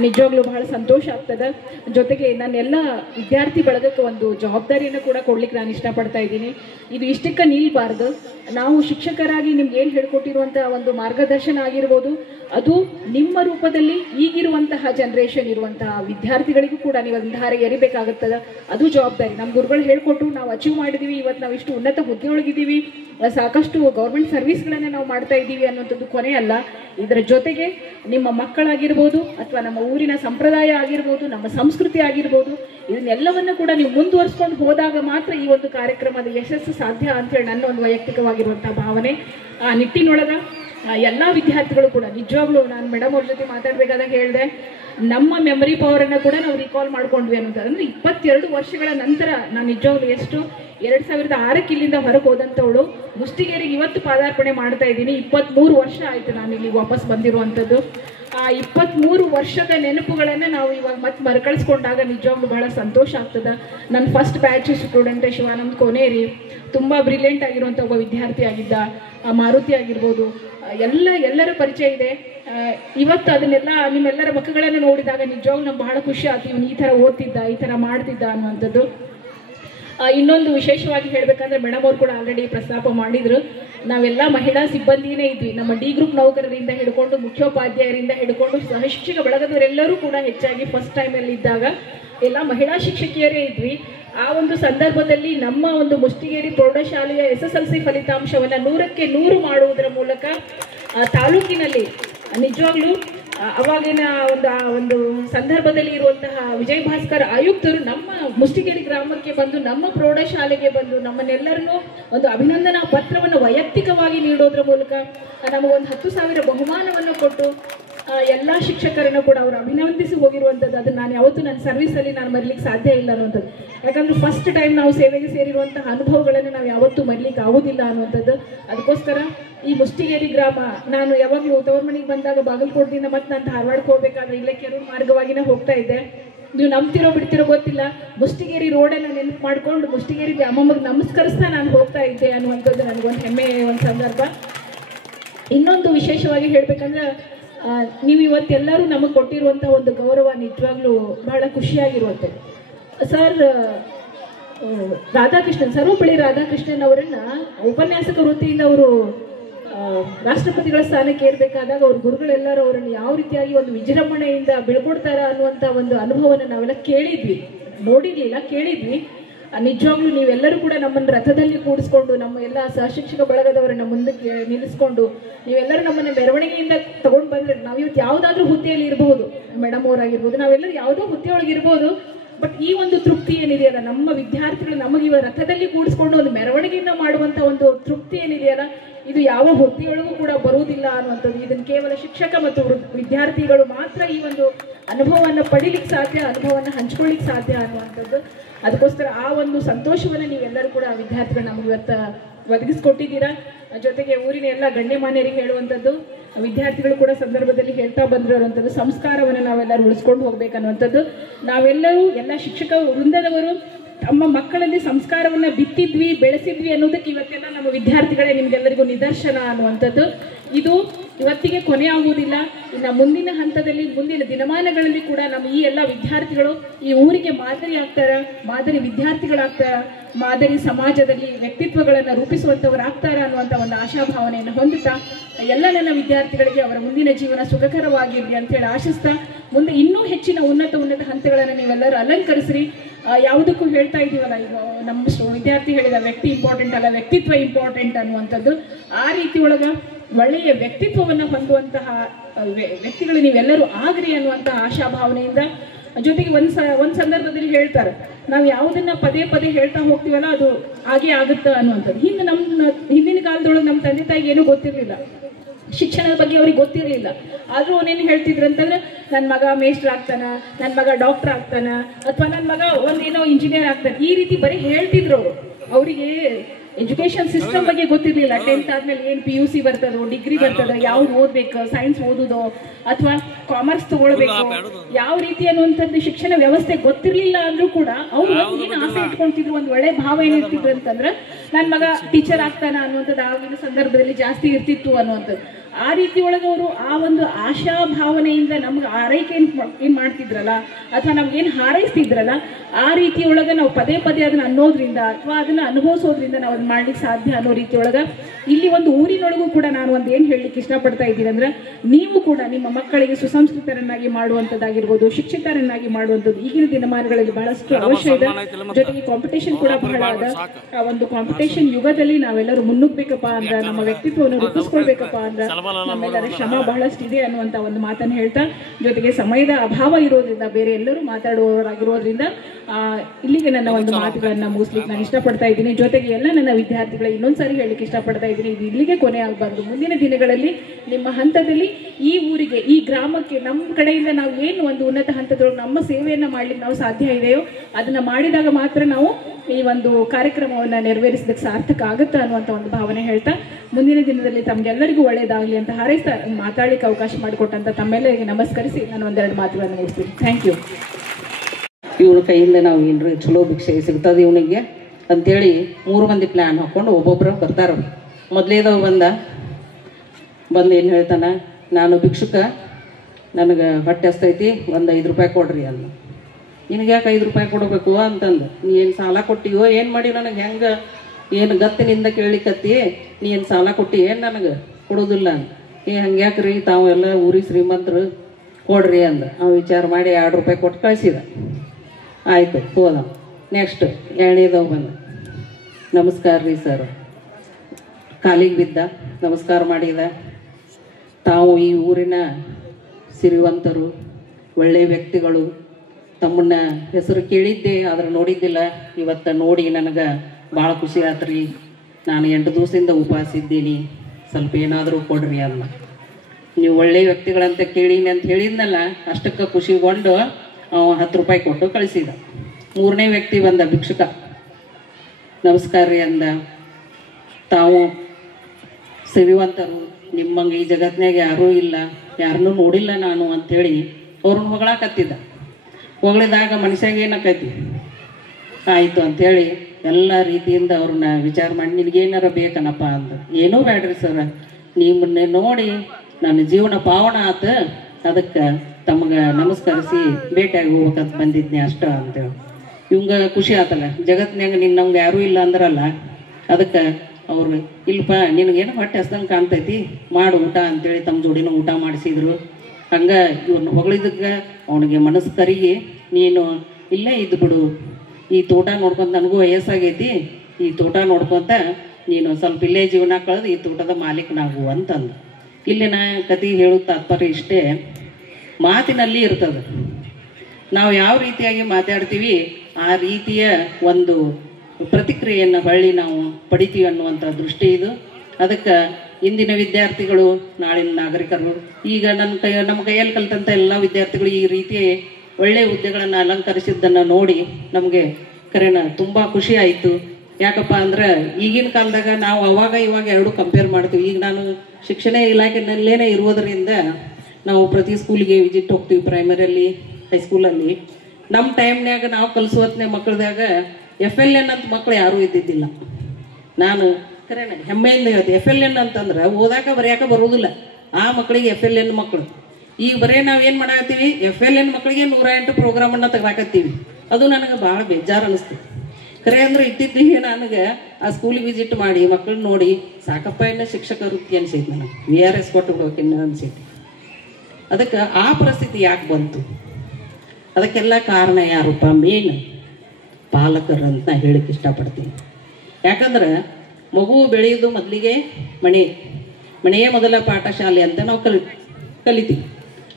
ನಿಜವಾಗ್ಲೂ ಬಹಳ ಸಂತೋಷ ಆಗ್ತದೆ. ಜೊತೆಗೆ ನನ್ನೆಲ್ಲ ವಿದ್ಯಾರ್ಥಿ ಬಳಗಕ್ಕೆ ಒಂದು ಜವಾಬ್ದಾರಿಯನ್ನು ಕೂಡ ಕೊಡ್ಲಿಕ್ಕೆ ನಾನು ಇಷ್ಟಪಡ್ತಾ ಇದ್ದೀನಿ. ಇದು ಇಷ್ಟಕ್ಕೆ ನಿಲ್ಬಾರ್ದು. ನಾವು ಶಿಕ್ಷಕರಾಗಿ ನಿಮ್ಗೆ ಏನು ಹೇಳ್ಕೊಟ್ಟಿರುವಂಥ ಒಂದು ಮಾರ್ಗದರ್ಶನ ಆಗಿರ್ಬೋದು, ಅದು ನಿಮ್ಮ ರೂಪದಲ್ಲಿ ಈಗಿರುವಂತಹ ಜನ್ರೇಷನ್ ಇರುವಂತಹ ವಿದ್ಯಾರ್ಥಿಗಳಿಗೂ ಕೂಡ ನೀವು ಅದನ್ನ ಧಾರೆ ಎರಿಬೇಕಾಗುತ್ತದೆ. ಅದು ಜವಾಬ್ದಾರಿ. ನಮ್ಮ ಗುರುಗಳು ಹೇಳ್ಕೊಟ್ಟು ನಾವು ಅಚೀವ್ ಮಾಡಿದ್ದೀವಿ, ಇವತ್ತು ನಾವು ಇಷ್ಟು ಉನ್ನತ ಹುದ್ದೆಯೊಳಗಿದ್ದೀವಿ, ಸಾಕಷ್ಟು ಗೌರ್ಮೆಂಟ್ ಸರ್ವಿಸ್ಗಳನ್ನ ನಾವು ಮಾಡ್ತಾ ಇದ್ದೀವಿ ಅನ್ನೋಂಥದ್ದು ಕೊನೆ ಅಲ್ಲ. ಇದರ ಜೊತೆಗೆ ನಿಮ್ಮ ಮಕ್ಕಳಾಗಿರ್ಬೋದು ಅಥವಾ ನಮ್ಮ ಊರಿನ ಸಂಪ್ರದಾಯ ಆಗಿರ್ಬೋದು, ನಮ್ಮ ಸಂಸ್ಕೃತಿ ಆಗಿರ್ಬೋದು, ಇದನ್ನೆಲ್ಲವನ್ನು ಕೂಡ ನೀವು ಮುಂದುವರಿಸ್ಕೊಂಡು ಹೋದಾಗ ಮಾತ್ರ ಈ ಒಂದು ಕಾರ್ಯಕ್ರಮದ ಯಶಸ್ಸು ಸಾಧ್ಯ ಅಂತೇಳಿ ನನ್ನ ಒಂದು ವೈಯಕ್ತಿಕವಾಗಿರುವಂತಹ ಭಾವನೆ. ಆ ನಿಟ್ಟಿನೊಳಗೆ ಎಲ್ಲ ವಿದ್ಯಾರ್ಥಿಗಳು ಕೂಡ ನಿಜವಾಗ್ಲೂ ನಾನು ಮೇಡಮ್ ಅವ್ರ ಜೊತೆ ಮಾತಾಡಬೇಕಾದಾಗ ಹೇಳಿದೆ, ನಮ್ಮ ಮೆಮರಿ ಪವರನ್ನು ಕೂಡ ನಾವು ರಿಕಾಲ್ ಮಾಡ್ಕೊಂಡ್ವಿ ಅನ್ನೋದು. ಅಂದರೆ 22 ವರ್ಷಗಳ ನಂತರ ನಾನು ನಿಜವಾಗ್ಲೂ ಎಷ್ಟು 2006 ಇಲ್ಲಿಂದ ಹೊರಗೆ ಹೋದಂಥವಳು ಮುಸ್ತಿಗೇರಿಗೆ ಇವತ್ತು ಪಾದಾರ್ಪಣೆ ಮಾಡ್ತಾ ಇದ್ದೀನಿ. 23 ವರ್ಷ ಆಯಿತು ನಾನು ಇಲ್ಲಿ ವಾಪಸ್ ಬಂದಿರುವಂಥದ್ದು. ಆ 23 ವರ್ಷದ ನೆನಪುಗಳನ್ನು ನಾವು ಇವಾಗ ಮತ್ತೆ ಮರುಕಳಿಸ್ಕೊಂಡಾಗ ನಿಜವಾಗ್ಲೂ ಬಹಳ ಸಂತೋಷ ಆಗ್ತದೆ. ನನ್ನ ಫಸ್ಟ್ ಬ್ಯಾಚ್ ಸ್ಟೂಡೆಂಟ್ ಶಿವಾನಂದ್ ಕೋನೇರಿ, ತುಂಬ ಬ್ರಿಲಿಯಂಟ್ ಆಗಿರುವಂಥ ಒಬ್ಬ ವಿದ್ಯಾರ್ಥಿ ಆಗಿದ್ದ. ಮಾರುತಿ ಆಗಿರ್ಬೋದು, ಎಲ್ಲರ ಪರಿಚಯ ಇದೆ. ಇವತ್ತು ಅದನ್ನೆಲ್ಲ ನಿಮ್ಮೆಲ್ಲರ ಮಕ್ಕಳನ್ನು ನೋಡಿದಾಗ ನಿಜವಾಗ್ಲೂ ನಮ್ಗೆ ಬಹಳ ಖುಷಿ ಆಯ್ತು, ಇವನು ಈ ಥರ ಓದ್ತಿದ್ದ, ಈ ಥರ ಮಾಡ್ತಿದ್ದ ಅನ್ನುವಂಥದ್ದು. ಇನ್ನೊಂದು ವಿಶೇಷವಾಗಿ ಹೇಳಬೇಕಂದ್ರೆ ಮೇಡಮ್ ಅವ್ರು ಕೂಡ ಆಲ್ರೆಡಿ ಪ್ರಸ್ತಾಪ ಮಾಡಿದ್ರು, ನಾವೆಲ್ಲ ಮಹಿಳಾ ಸಿಬ್ಬಂದಿನೇ ಇದ್ವಿ. ನಮ್ಮ ಡಿ ಗ್ರೂಪ್ ನೌಕರರಿಂದ ಹಿಡ್ಕೊಂಡು ಮುಖ್ಯೋಪಾಧ್ಯಾಯರಿಂದ ಹಿಡ್ಕೊಂಡು ಸಹಶಿಕ್ಷಕ ಬಳಗದವರೆಲ್ಲರೂ ಕೂಡ ಹೆಚ್ಚಾಗಿ ಫಸ್ಟ್ ಟೈಮಲ್ಲಿ ಇದ್ದಾಗ ಎಲ್ಲ ಮಹಿಳಾ ಶಿಕ್ಷಕಿಯರೇ ಇದ್ವಿ. ಆ ಒಂದು ಸಂದರ್ಭದಲ್ಲಿ ನಮ್ಮ ಒಂದು ಮುಸ್ತಿಗೇರಿ ಪ್ರೌಢಶಾಲೆಯ SSLC ಫಲಿತಾಂಶವನ್ನು 100ಕ್ಕೆ 100 ಮಾಡುವುದರ ಮೂಲಕ ತಾಲೂಕಿನಲ್ಲಿ ನಿಜವಾಗ್ಲೂ ಅವಾಗಿನ ಒಂದು ಸಂದರ್ಭದಲ್ಲಿ ಇರುವಂತಹ ವಿಜಯ್ ಭಾಸ್ಕರ್ ಆಯುಕ್ತರು ನಮ್ಮ ಮುಸ್ತಿಗೇರಿ ಗ್ರಾಮಕ್ಕೆ ಬಂದು ನಮ್ಮ ಪ್ರೌಢಶಾಲೆಗೆ ಬಂದು ನಮ್ಮನ್ನೆಲ್ಲರನ್ನೂ ಒಂದು ಅಭಿನಂದನಾ ಪತ್ರವನ್ನು ವೈಯಕ್ತಿಕವಾಗಿ ನೀಡೋದ್ರ ಮೂಲಕ ನಮಗೊಂದು 10,000 ಬಹುಮಾನವನ್ನು ಕೊಟ್ಟು ಎಲ್ಲ ಶಿಕ್ಷಕರನ್ನು ಕೂಡ ಅವರು ಅಭಿನಂದಿಸಿ ಹೋಗಿರುವಂಥದ್ದು. ಅದು ನಾನು ಯಾವತ್ತೂ ನನ್ನ ಸರ್ವಿಸಲ್ಲಿ ನಾನು ಮರಿಲಿಕ್ಕೆ ಸಾಧ್ಯ ಇಲ್ಲ ಅನ್ನುವಂಥದ್ದು. ಯಾಕಂದರೆ ಫಸ್ಟ್ ಟೈಮ್ ನಾವು ಸೇವೆಗೆ ಸೇರಿರುವಂತಹ ಅನುಭವಗಳನ್ನು ನಾವು ಯಾವತ್ತೂ ಮರಿಲಿಕ್ಕೆ ಆಗೋದಿಲ್ಲ ಅನ್ನುವಂಥದ್ದು. ಅದಕ್ಕೋಸ್ಕರ ಈ ಮುಸ್ತಿಗೇರಿ ಗ್ರಾಮ, ನಾನು ಯಾವಾಗಲೂ ತವ್ರ ಮನೆಗೆ ಬಂದಾಗ ಬಾಗಲಕೋಟದಿಂದ ಮತ್ತೆ ನಾನು ಧಾರವಾಡಕ್ಕೆ ಹೋಗಬೇಕಾದ್ರೆ ಇಲ್ಲೇ ಕೆರೂರು ಮಾರ್ಗವಾಗಿನೇ ಹೋಗ್ತಾ ಇದ್ದೆ. ನೀವು ನಂಬ್ತಿರೋ ಬಿಡ್ತಿರೋ ಗೊತ್ತಿಲ್ಲ, ಮುಸ್ತಿಗೇರಿ ರೋಡನ್ನು ನೆನಪು ಮಾಡಿಕೊಂಡು ಮುಸ್ತಿಗೇರಿ ಅಮ್ಮಮ್ಮಗೆ ನಮಸ್ಕರಿಸ್ತಾ ನಾನು ಹೋಗ್ತಾ ಇದ್ದೆ ಅನ್ನುವಂಥದ್ದು ನನಗೊಂದು ಹೆಮ್ಮೆಯ ಒಂದು ಸಂದರ್ಭ. ಇನ್ನೊಂದು ವಿಶೇಷವಾಗಿ ಹೇಳಬೇಕಂದ್ರೆ, ನೀವು ಇವತ್ತೆಲ್ಲರೂ ನಮಗೆ ಕೊಟ್ಟಿರುವಂಥ ಒಂದು ಗೌರವ ನಿಜವಾಗ್ಲೂ ಬಹಳ ಖುಷಿಯಾಗಿರುವಂಥದ್ದು. ಸರ್ ರಾಧಾಕೃಷ್ಣನ್, ಸರ್ವಪಳ್ಳಿ ರಾಧಾಕೃಷ್ಣನ್ ಅವರನ್ನ ಉಪನ್ಯಾಸಕ ವೃತ್ತಿಯಿಂದ ಅವರು ರಾಷ್ಟ್ರಪತಿಗಳ ಸ್ಥಾನಕ್ಕೆ ಏರ್ಬೇಕಾದಾಗ ಅವ್ರ ಗುರುಗಳೆಲ್ಲರೂ ಅವರನ್ನು ಯಾವ ರೀತಿಯಾಗಿ ಒಂದು ವಿಜೃಂಭಣೆಯಿಂದ ಬೀಳ್ಕೊಡ್ತಾರ ಅನ್ನುವಂಥ ಒಂದು ಅನುಭವನ ನಾವೆಲ್ಲ ಕೇಳಿದ್ವಿ, ನೋಡಿರ್ಲಿಲ್ಲ, ಕೇಳಿದ್ವಿ. ನಿಜವಾಗ್ಲೂ ನೀವೆಲ್ಲರೂ ಕೂಡ ನಮ್ಮನ್ನು ರಥದಲ್ಲಿ ಕೂಡಿಸ್ಕೊಂಡು ನಮ್ಮ ಎಲ್ಲ ಸಹಶಿಕ್ಷಕ ಬಳಗದವರನ್ನ ಮುಂದಕ್ಕೆ ನಿಲ್ಲಿಸ್ಕೊಂಡು ನೀವೆಲ್ಲರೂ ನಮ್ಮನ್ನು ಮೆರವಣಿಗೆಯಿಂದ ತಗೊಂಡು ಬಂದ್ರೆ ನಾವು ಇವತ್ತು ಯಾವುದಾದ್ರೂ ಹುದ್ದೆಯಲ್ಲಿ ಇರಬಹುದು, ಮೇಡಮ್ ಅವರಾಗಿರ್ಬೋದು, ನಾವೆಲ್ಲರೂ ಯಾವುದೋ ಹುದ್ದೆಯೊಳಗೆ ಇರ್ಬೋದು. ಬಟ್ ಈ ಒಂದು ತೃಪ್ತಿ ಏನಿದೆಯಲ್ಲ, ನಮ್ಮ ವಿದ್ಯಾರ್ಥಿಗಳು ನಮಗೆ ಇವ ರಥದಲ್ಲಿ ಕೂಡಿಸ್ಕೊಂಡು ಒಂದು ಮೆರವಣಿಗೆಯಿಂದ ಮಾಡುವಂಥ ಒಂದು ತೃಪ್ತಿ ಏನಿದೆಯಲ್ಲ, ಇದು ಯಾವ ಹುದ್ದೆಯೊಳಗೂ ಕೂಡ ಬರುವುದಿಲ್ಲ ಅನ್ನುವಂಥದ್ದು. ಇದನ್ನು ಕೇವಲ ಶಿಕ್ಷಕ ಮತ್ತು ವಿದ್ಯಾರ್ಥಿಗಳು ಮಾತ್ರ ಈ ಒಂದು ಅನುಭವವನ್ನು ಪಡಿಲಿಕ್ಕೆ ಸಾಧ್ಯ, ಅನುಭವವನ್ನು ಹಂಚ್ಕೊಳ್ಳಿಕ್ಕೆ ಸಾಧ್ಯ ಅನ್ನುವಂಥದ್ದು. ಅದಕ್ಕೋಸ್ಕರ ಆ ಒಂದು ಸಂತೋಷವನ್ನು ನೀವೆಲ್ಲರೂ ಕೂಡ ವಿದ್ಯಾರ್ಥಿಗಳು ನಮಗೆ ಇವತ್ತು ಒದಗಿಸ್ಕೊಟ್ಟಿದ್ದೀರಾ. ಜೊತೆಗೆ ಊರಿನ ಎಲ್ಲ ಗಣ್ಯಮಾನ್ಯರಿಗೆ ಹೇಳುವಂಥದ್ದು, ವಿದ್ಯಾರ್ಥಿಗಳು ಕೂಡ ಸಂದರ್ಭದಲ್ಲಿ ಹೇಳ್ತಾ ಬಂದಿರುವಂಥದ್ದು, ಸಂಸ್ಕಾರವನ್ನು ನಾವೆಲ್ಲರೂ ಉಳಿಸ್ಕೊಂಡು ಹೋಗ್ಬೇಕನ್ನುವಂಥದ್ದು. ನಾವೆಲ್ಲರೂ ಎಲ್ಲ ಶಿಕ್ಷಕ ವೃಂದದವರು ತಮ್ಮ ಮಕ್ಕಳಲ್ಲಿ ಸಂಸ್ಕಾರವನ್ನು ಬಿತ್ತಿದ್ವಿ, ಬೆಳೆಸಿದ್ವಿ ಅನ್ನೋದಕ್ಕೆ ಇವತ್ತೆಲ್ಲ ನಮ್ಮ ವಿದ್ಯಾರ್ಥಿಗಳೇ ನಿಮ್ಗೆಲ್ಲರಿಗೂ ನಿದರ್ಶನ ಅನ್ನುವಂಥದ್ದು. ಇದು ಇವತ್ತಿಗೆ ಕೊನೆ ಆಗುವುದಿಲ್ಲ. ಇನ್ನು ಮುಂದಿನ ಹಂತದಲ್ಲಿ, ಮುಂದಿನ ದಿನಮಾನಗಳಲ್ಲಿ ಕೂಡ ನಮ್ಮ ಈ ಎಲ್ಲ ವಿದ್ಯಾರ್ಥಿಗಳು ಈ ಊರಿಗೆ ಮಾದರಿ ಆಗ್ತಾರ, ಮಾದರಿ ವಿದ್ಯಾರ್ಥಿಗಳಾಗ್ತಾರ, ಮಾದರಿ ಸಮಾಜದಲ್ಲಿ ವ್ಯಕ್ತಿತ್ವಗಳನ್ನು ರೂಪಿಸುವಂಥವರಾಗ್ತಾರ ಅನ್ನುವಂಥ ಒಂದು ಆಶಾಭಾವನೆಯನ್ನು ಹೊಂದುತ್ತಾ ಎಲ್ಲ ನನ್ನ ವಿದ್ಯಾರ್ಥಿಗಳಿಗೆ ಅವರ ಮುಂದಿನ ಜೀವನ ಸುಖಕರವಾಗಿರಲಿ ಅಂತೇಳಿ ಆಶಿಸ್ತಾ, ಮುಂದೆ ಇನ್ನೂ ಹೆಚ್ಚಿನ ಉನ್ನತ ಹಂತಗಳನ್ನು ನೀವೆಲ್ಲರೂ ಅಲಂಕರಿಸ್ರಿ. ಯಾವುದಕ್ಕೂ ಹೇಳ್ತಾ ಇದ್ದೀವಲ್ಲ, ಈಗ ನಮ್ಮ ವಿದ್ಯಾರ್ಥಿ ಹೇಳಿದ ವ್ಯಕ್ತಿ ಇಂಪಾರ್ಟೆಂಟ್ ಅಲ್ಲ, ವ್ಯಕ್ತಿತ್ವ ಇಂಪಾರ್ಟೆಂಟ್ ಅನ್ನುವಂಥದ್ದು. ಆ ರೀತಿ ಒಳಗೆ ಒಳ್ಳೆಯ ವ್ಯಕ್ತಿತ್ವವನ್ನು ಹೊಂದುವಂತಹ ವ್ಯಕ್ತಿಗಳು ನೀವೆಲ್ಲರೂ ಆಗ್ರಿ ಅನ್ನುವಂತಹ ಆಶಾಭಾವನೆಯಿಂದ, ಜೊತೆಗೆ ಒಂದು ಸಂದರ್ಭದಲ್ಲಿ ಹೇಳ್ತಾರೆ, ನಾವು ಯಾವುದನ್ನ ಪದೇ ಪದೇ ಹೇಳ್ತಾ ಹೋಗ್ತೀವಲ್ಲ ಅದು ಹಾಗೆ ಆಗುತ್ತಾ ಅನ್ನುವಂಥದ್ದು. ಹಿಂದಿನ ಕಾಲದೊಳಗೆ ನಮ್ಮ ತಂದೆ ತಾಯಿಗೆ ಏನೂ ಗೊತ್ತಿರಲಿಲ್ಲ, ಶಿಕ್ಷಣದ ಬಗ್ಗೆ ಅವ್ರಿಗೆ ಗೊತ್ತಿರಲಿಲ್ಲ. ಆದರೂ ಅವನೇನು ಹೇಳ್ತಿದ್ರು ಅಂತಂದ್ರೆ, ನನ್ನ ಮಗ ಮೇಸ್ಟರ್ ಆಗ್ತಾನ, ನನ್ನ ಮಗ ಡಾಕ್ಟರ್ ಆಗ್ತಾನ, ಅಥವಾ ನನ್ನ ಮಗ ಒಂದೇನೋ ಇಂಜಿನಿಯರ್ ಆಗ್ತಾನೆ, ಈ ರೀತಿ ಬರೀ ಹೇಳ್ತಿದ್ರು ಅವರು. ಅವರಿಗೆ ಎಜುಕೇಶನ್ ಸಿಸ್ಟಮ್ ಬಗ್ಗೆ ಗೊತ್ತಿರಲಿಲ್ಲ. 10th ಆದ್ಮೇಲೆ ಏನು PUC ಬರ್ತದೋ, ಡಿಗ್ರಿ ಬರ್ತದೋ, ಯಾವ್ದು ಓದ್ಬೇಕು, ಸೈನ್ಸ್ ಓದುದೋ ಅಥವಾ ಕಾಮರ್ಸ್ ತಗೊಳ್ಬೇಕು, ಯಾವ ರೀತಿ ಅನ್ನುವಂಥದ್ದು ಶಿಕ್ಷಣ ವ್ಯವಸ್ಥೆ ಗೊತ್ತಿರಲಿಲ್ಲ ಅಂದ್ರೂ ಕೂಡ ಅವ್ರು ಏನು ಆಸೆ ಇಟ್ಕೊಳ್ತಿದ್ರು, ಒಂದು ಒಳ್ಳೆ ಭಾವ ಏನಿರ್ತಿದ್ರು ಅಂತಂದ್ರೆ, ನನ್ನ ಮಗ ಟೀಚರ್ ಆಗ್ತಾನ ಅನ್ನುವಂಥದ್ದು ಆಗಿನ ಸಂದರ್ಭದಲ್ಲಿ ಜಾಸ್ತಿ ಇರ್ತಿತ್ತು ಅನ್ನುವಂಥದ್ದು. ಆ ರೀತಿ ಒಳಗೆ ಅವರು ಆ ಒಂದು ಆಶಾಭಾವನೆಯಿಂದ ನಮ್ಗೆ ಆರೈಕೆ ಏನು ಮಾಡ್ತಿದ್ರಲ್ಲ, ಅಥವಾ ನಮ್ಗೇನು ಹಾರೈಸ್ತಿದ್ರಲ್ಲ, ಆ ರೀತಿ ಒಳಗೆ ನಾವು ಪದೇ ಪದೇ ಅದನ್ನ ಅನ್ನೋದ್ರಿಂದ ಅಥವಾ ಅದನ್ನ ಅನುಭವಿಸೋದ್ರಿಂದ ನಾವು ಅದನ್ನ ಮಾಡ್ಲಿಕ್ಕೆ ಸಾಧ್ಯ ಅನ್ನೋ ರೀತಿ ಒಳಗೆ ಇಲ್ಲಿ ಒಂದು ಊರಿನೊಳಗೂ ಕೂಡ ನಾನು ಒಂದು ಏನು ಹೇಳಲಿಕ್ಕೆ ಇಷ್ಟಪಡ್ತಾ ಇದ್ದೀನಿ ಅಂದ್ರೆ, ನೀವು ಕೂಡ ನಿಮ್ಮ ಮಕ್ಕಳಿಗೆ ಸುಸಂಸ್ಕೃತರನ್ನಾಗಿ ಮಾಡುವಂಥದ್ದಾಗಿರ್ಬೋದು, ಶಿಕ್ಷಿತರನ್ನಾಗಿ ಮಾಡುವಂಥದ್ದು ಈಗಿನ ದಿನಮಾನಗಳಲ್ಲಿ ಬಹಳಷ್ಟು ಅವಶ್ಯ ಇದೆ. ಜೊತೆಗೆ ಕಾಂಪಿಟೇಷನ್ ಕೂಡ ಬಹಳ ಅದ. ಆ ಒಂದು ಕಾಂಪಿಟೇಷನ್ ಯುಗದಲ್ಲಿ ನಾವೆಲ್ಲರೂ ಮುನ್ನುಗ್ಬೇಕಪ್ಪ ಅಂದ್ರೆ, ನಮ್ಮ ವ್ಯಕ್ತಿತ್ವವನ್ನು ರೂಪಿಸ್ಕೊಳ್ಬೇಕಪ್ಪ ಅಂದ್ರೆ ನಮ್ಮೆಲ್ಲರ ಶ್ರಮ ಬಹಳಷ್ಟು ಇದೆ ಅನ್ನುವಂಥ ಒಂದು ಮಾತನ್ನು ಹೇಳ್ತಾ, ಜೊತೆಗೆ ಸಮಯದ ಅಭಾವ ಇರೋದ್ರಿಂದ ಬೇರೆ ಎಲ್ಲರೂ ಮಾತಾಡುವವರಾಗಿರೋದ್ರಿಂದ ಇಲ್ಲಿಗೆ ನನ್ನ ಒಂದು ಮಾತುಗಳನ್ನ ಮುಗಿಸ್ಲಿಕ್ಕೆ ನಾನು ಇಷ್ಟಪಡ್ತಾ ಇದ್ದೀನಿ. ಜೊತೆಗೆ ಎಲ್ಲ ನನ್ನ ವಿದ್ಯಾರ್ಥಿಗಳ ಇನ್ನೊಂದ್ಸಾರಿ ಹೇಳಲಿಕ್ಕೆ ಇಷ್ಟಪಡ್ತಾ ಇದ್ದೀನಿ, ಇದು ಇಲ್ಲಿಗೆ ಕೊನೆ ಆಗಬಾರ್ದು. ಮುಂದಿನ ದಿನಗಳಲ್ಲಿ ನಿಮ್ಮ ಹಂತದಲ್ಲಿ ಈ ಊರಿಗೆ, ಈ ಗ್ರಾಮಕ್ಕೆ ನಮ್ಮ ಕಡೆಯಿಂದ ನಾವು ಏನು ಒಂದು ಉನ್ನತ ಹಂತದೊಳಗೆ ನಮ್ಮ ಸೇವೆಯನ್ನು ಮಾಡ್ಲಿಕ್ಕೆ ನಾವು ಸಾಧ್ಯ ಇದೆಯೋ ಅದನ್ನ ಮಾಡಿದಾಗ ಮಾತ್ರ ನಾವು ಈ ಒಂದು ಕಾರ್ಯಕ್ರಮವನ್ನು ನೆರವೇರಿಸೋದಕ್ಕೆ ಸಾರ್ಥಕ ಆಗುತ್ತೆ ಅನ್ನುವಂಥ ಒಂದು ಭಾವನೆ ಹೇಳ್ತಾ, ಮುಂದಿನ ದಿನದಲ್ಲಿ ತಮ್ಗೆಲ್ಲರಿಗೂ ಒಳ್ಳೆಯದಾಗಲಿ ಅಂತ ಹಾರೈಸ್ತಾ ಮಾತಾಡ್ಲಿಕ್ಕೆ ಅವಕಾಶ ಮಾಡಿಕೊಟ್ಟಂತ ತಮ್ಮೆಲ್ಲರಿಗೆ ನಮಸ್ಕರಿಸಿ ನಾನು ಒಂದೆರಡು ಮಾತುಗಳನ್ನು ಮುಗಿಸ್ತೀನಿ. Thank you. ಇವನ ಕೈಯಿಂದ ನಾವು ಏನ್ರಿ ಚಲೋ ಭಿಕ್ಷೆ ಸಿಗ್ತದೆ ಇವನಿಗೆ ಅಂತೇಳಿ 3 ಮಂದಿ ಪ್ಲ್ಯಾನ್ ಹಾಕ್ಕೊಂಡು ಒಬ್ಬೊಬ್ಬರು ಬರ್ತಾರೆ. ಮೊದಲೇದವ ಬಂದು ಏನು ಹೇಳ್ತಾನೆ, ನಾನು ಭಿಕ್ಷುಕ, ನನಗೆ ಹೊಟ್ಟೆ ಹಸ್ತೈತಿ, ಒಂದು 5 ರೂಪಾಯಿ ಕೊಡ್ರಿ ಅಂದ. ನಿನಗೆ ಯಾಕೆ 5 ರೂಪಾಯಿ ಕೊಡಬೇಕು ಅಂತಂದು, ನೀ ಏನು ಸಾಲ ಕೊಟ್ಟಿಯೋ ಏನು ಮಾಡಿ ನನಗೆ ಹೆಂಗೆ ಏನು ಗತ್ತಿನಿಂದ ಕೇಳಿಕತ್ತಿ, ನೀ ಏನು ಸಾಲ ಕೊಟ್ಟಿ ಏನು ನನಗೆ ಕೊಡೋದಿಲ್ಲ ಅಂದ. ಹಂಗ್ಯಾಕ್ರಿ ತಾವು ಎಲ್ಲ ಊರಿ ಶ್ರೀಮಂತರು ಕೊಡ್ರಿ ಅಂದ. ಅವ್ನು ವಿಚಾರ ಮಾಡಿ 2 ರೂಪಾಯಿ ಕೊಟ್ಟು ಕಳಿಸಿದ. ಆಯಿತು, ಹೋದ. ನೆಕ್ಸ್ಟ್ 2ನೇದವ ಬಂದ, ನಮಸ್ಕಾರ ರೀ ಸರ್, ಕಾಲಿಗೆ ಬಿದ್ದ, ನಮಸ್ಕಾರ ಮಾಡಿದ. ತಾವು ಈ ಊರಿನ ಸಿರಿವಂತರು, ಒಳ್ಳೆಯ ವ್ಯಕ್ತಿಗಳು, ತಮ್ಮನ್ನ ಹೆಸರು ಕೇಳಿದ್ದೆ ಆದ್ರೆ ನೋಡಿದ್ದಿಲ್ಲ, ಇವತ್ತು ನೋಡಿ ನನಗೆ ಭಾಳ ಖುಷಿ ಆತ್ರಿ. ನಾನು 8 ದಿವಸದಿಂದ ಉಪವಾಸ ಇದ್ದೀನಿ, ಸ್ವಲ್ಪ ಏನಾದರೂ ಕೊಡ್ರಿ ಅಲ್ಲ. ನೀವು ಒಳ್ಳೆಯ ವ್ಯಕ್ತಿಗಳಂತ ಕೇಳೀನಿ ಅಂತ ಹೇಳಿದ್ನಲ್ಲ, ಅಷ್ಟಕ್ಕೆ ಖುಷಿಗೊಂಡು 10 ರೂಪಾಯಿ ಕೊಟ್ಟು ಕಳಿಸಿದ. 3ನೇ ವ್ಯಕ್ತಿ ಬಂದ, ಭಿಕ್ಷುಕ, ನಮಸ್ಕಾರ ರೀ ಅಂದ. ತಾವು ಸಿರಿವಂತರು, ನಿಮ್ಮಂಗೆ ಈ ಜಗತ್ತಿನಾಗ ಯಾರೂ ಇಲ್ಲ, ಯಾರನ್ನೂ ನೋಡಿಲ್ಲ ನಾನು ಅಂಥೇಳಿ ಅವ್ರನ್ನ ಹೊಗಳಾಕತ್ತಿದ್ದ. ಹೊಗಳಿದಾಗ ಮನುಷ್ಯಾಗ ಏನಾಕೈತಿ, ಆಯಿತು ಅಂಥೇಳಿ ಎಲ್ಲ ರೀತಿಯಿಂದ ಅವ್ರನ್ನ ವಿಚಾರ ಮಾಡಿ, ನಿನಗೇನಾರ ಬೇಕನಪ್ಪ ಅಂದ. ಏನೂ ಬೇಡ್ರಿ ಸರ, ನಿಮ್ಮನ್ನೇ ನೋಡಿ ನನ್ನ ಜೀವನ ಪಾವನ ಆತು, ಅದಕ್ಕೆ ತಮಗೆ ನಮಸ್ಕರಿಸಿ ಭೇಟಿಯಾಗಿ ಹೋಗ್ಬೇಕಂತ ಬಂದಿದ್ನಿ ಅಷ್ಟ ಅಂತೇಳಿ. ಇವಂಗ ಖುಷಿ ಆತಲ್ಲ, ಜಗತ್ತಿನಾಗ ನಿನ್ನಂಗೆ ಯಾರೂ ಇಲ್ಲ ಅಂದ್ರಲ್ಲ, ಅದಕ್ಕೆ ಅವ್ರು ಇಲ್ಲಪ್ಪ ನಿನಗೇನು ಹೊಟ್ಟೆ ಹಸ್ದಂಗೆ ಕಾಣ್ತೈತಿ ಮಾಡು ಊಟ ಅಂತೇಳಿ ತಮ್ಮ ಜೋಡಿನೂ ಊಟ ಮಾಡಿಸಿದ್ರು. ಹಂಗೆ ಇವ್ನ ಹೊಗಳಿದ್ದಕ್ಕೆ ಅವನಿಗೆ ಮನಸ್ಸು ಕರಿಗೆ ನೀನು ಇಲ್ಲೇ ಇದ್ದು ಬಿಡು, ಈ ತೋಟ ನೋಡ್ಕೊಂತ ನನಗೂ ವಯಸ್ಸಾಗೈತಿ, ಈ ತೋಟ ನೋಡ್ಕೊತ ನೀನು ಸ್ವಲ್ಪ ಇಲ್ಲೇ ಜೀವನ ಕಳೆದು ಈ ತೋಟದ ಮಾಲೀಕನಾಗು ಅಂತಂದು. ಇಲ್ಲಿನ ಕತೆ ಹೇಳೋದು ತಾತ್ಪರ್ಯ ಇಷ್ಟೇ, ಮಾತಿನಲ್ಲಿ ಇರ್ತದೆ. ನಾವು ಯಾವ ರೀತಿಯಾಗಿ ಮಾತಾಡ್ತೀವಿ ಆ ರೀತಿಯ ಒಂದು ಪ್ರತಿಕ್ರಿಯೆಯನ್ನು ಹೊಳ್ಳಿ ನಾವು ಪಡಿತೀವಿ ಅನ್ನುವಂಥ ದೃಷ್ಟಿ ಇದು. ಅದಕ್ಕೆ ಇಂದಿನ ವಿದ್ಯಾರ್ಥಿಗಳು ನಾಳಿನ ನಾಗರಿಕರು, ಈಗ ನಮ್ಮ ಕೈಯಲ್ಲಿ ಕಲಿತಂಥ ಎಲ್ಲ ವಿದ್ಯಾರ್ಥಿಗಳು ಈ ರೀತಿ ಒಳ್ಳೆಯ ಹುದ್ದೆಗಳನ್ನು ಅಲಂಕರಿಸಿದ್ದನ್ನು ನೋಡಿ ನಮಗೆ ಕರೆನ ತುಂಬ ಖುಷಿ ಆಯಿತು. ಯಾಕಪ್ಪ ಅಂದ್ರೆ ಈಗಿನ ಕಾಲದಾಗ ನಾವು ಅವಾಗ ಇವಾಗ ಎರಡು ಕಂಪೇರ್ ಮಾಡ್ತೀವಿ. ಈಗ ನಾನು ಶಿಕ್ಷಣ ಇಲಾಖೆನಲ್ಲೇ ಇರೋದರಿಂದ ನಾವು ಪ್ರತಿ ಸ್ಕೂಲಿಗೆ ವಿಸಿಟ್ ಹೋಗ್ತೀವಿ, ಪ್ರೈಮರಿಯಲ್ಲಿ ಹೈಸ್ಕೂಲಲ್ಲಿ. ನಮ್ಮ ಟೈಮ್ನಾಗ ನಾವು ಕಲಿಸುವತ್ತನೇ ಮಕ್ಕಳದಾಗ FLN ಅಂತ ಮಕ್ಕಳು ಯಾರೂ ಇದ್ದಿದ್ದಿಲ್ಲ. ನಾನು ಕರೆನ ಹೆಮ್ಮೆಯಿಂದ ಹೇಳ್ತೀವಿ, FLN ಅಂತಂದ್ರೆ ಓದಾಕ ಬರೆಯಾಕ ಬರೋದಿಲ್ಲ, ಆ ಮಕ್ಕಳಿಗೆ FLN ಮಕ್ಕಳು. ಈಗ ಬರೀ ನಾವೇನು ಮಾಡಾಕತ್ತೀವಿ, FLN ಮಕ್ಕಳಿಗೆ 108 ಪ್ರೋಗ್ರಾಮನ್ನು ತೆಗೆದಾಕತ್ತೀವಿ. ಅದು ನನಗೆ ಭಾಳ ಬೇಜಾರು ಅನ್ನಿಸ್ತು. ಖರೆ ಅಂದ್ರೆ ಇಟ್ಟಿದ್ದೀವಿ ನನಗೆ ಆ ಸ್ಕೂಲಿಗೆ ವಿಸಿಟ್ ಮಾಡಿ ಮಕ್ಕಳನ್ನ ನೋಡಿ ಸಾಕಪ್ಪ ಇನ್ನು ಶಿಕ್ಷಕ ವೃತ್ತಿ ಅನ್ಸೈತಿ, ನನಗೆ VRS ಕೊಟ್ಟು ಬಿಡೋಕಿನ್ನ ಅನ್ಸೈತಿ. ಅದಕ್ಕೆ ಆ ಪರಿಸ್ಥಿತಿ ಯಾಕೆ ಬಂತು, ಅದಕ್ಕೆಲ್ಲ ಕಾರಣ ಯಾರಪ್ಪ? ಮೇನ್ ಪಾಲಕರು ಅಂತ ಹೇಳಕ್ಕೆ ಇಷ್ಟಪಡ್ತೀನಿ. ಯಾಕಂದ್ರೆ ಮಗು ಬೆಳೆಯೋದು ಮೊದಲಿಗೆ ಮನೆಯೇ ಮೊದಲ ಪಾಠಶಾಲೆ ಅಂತ ನಾವು ಕಲಿತೀವಿ.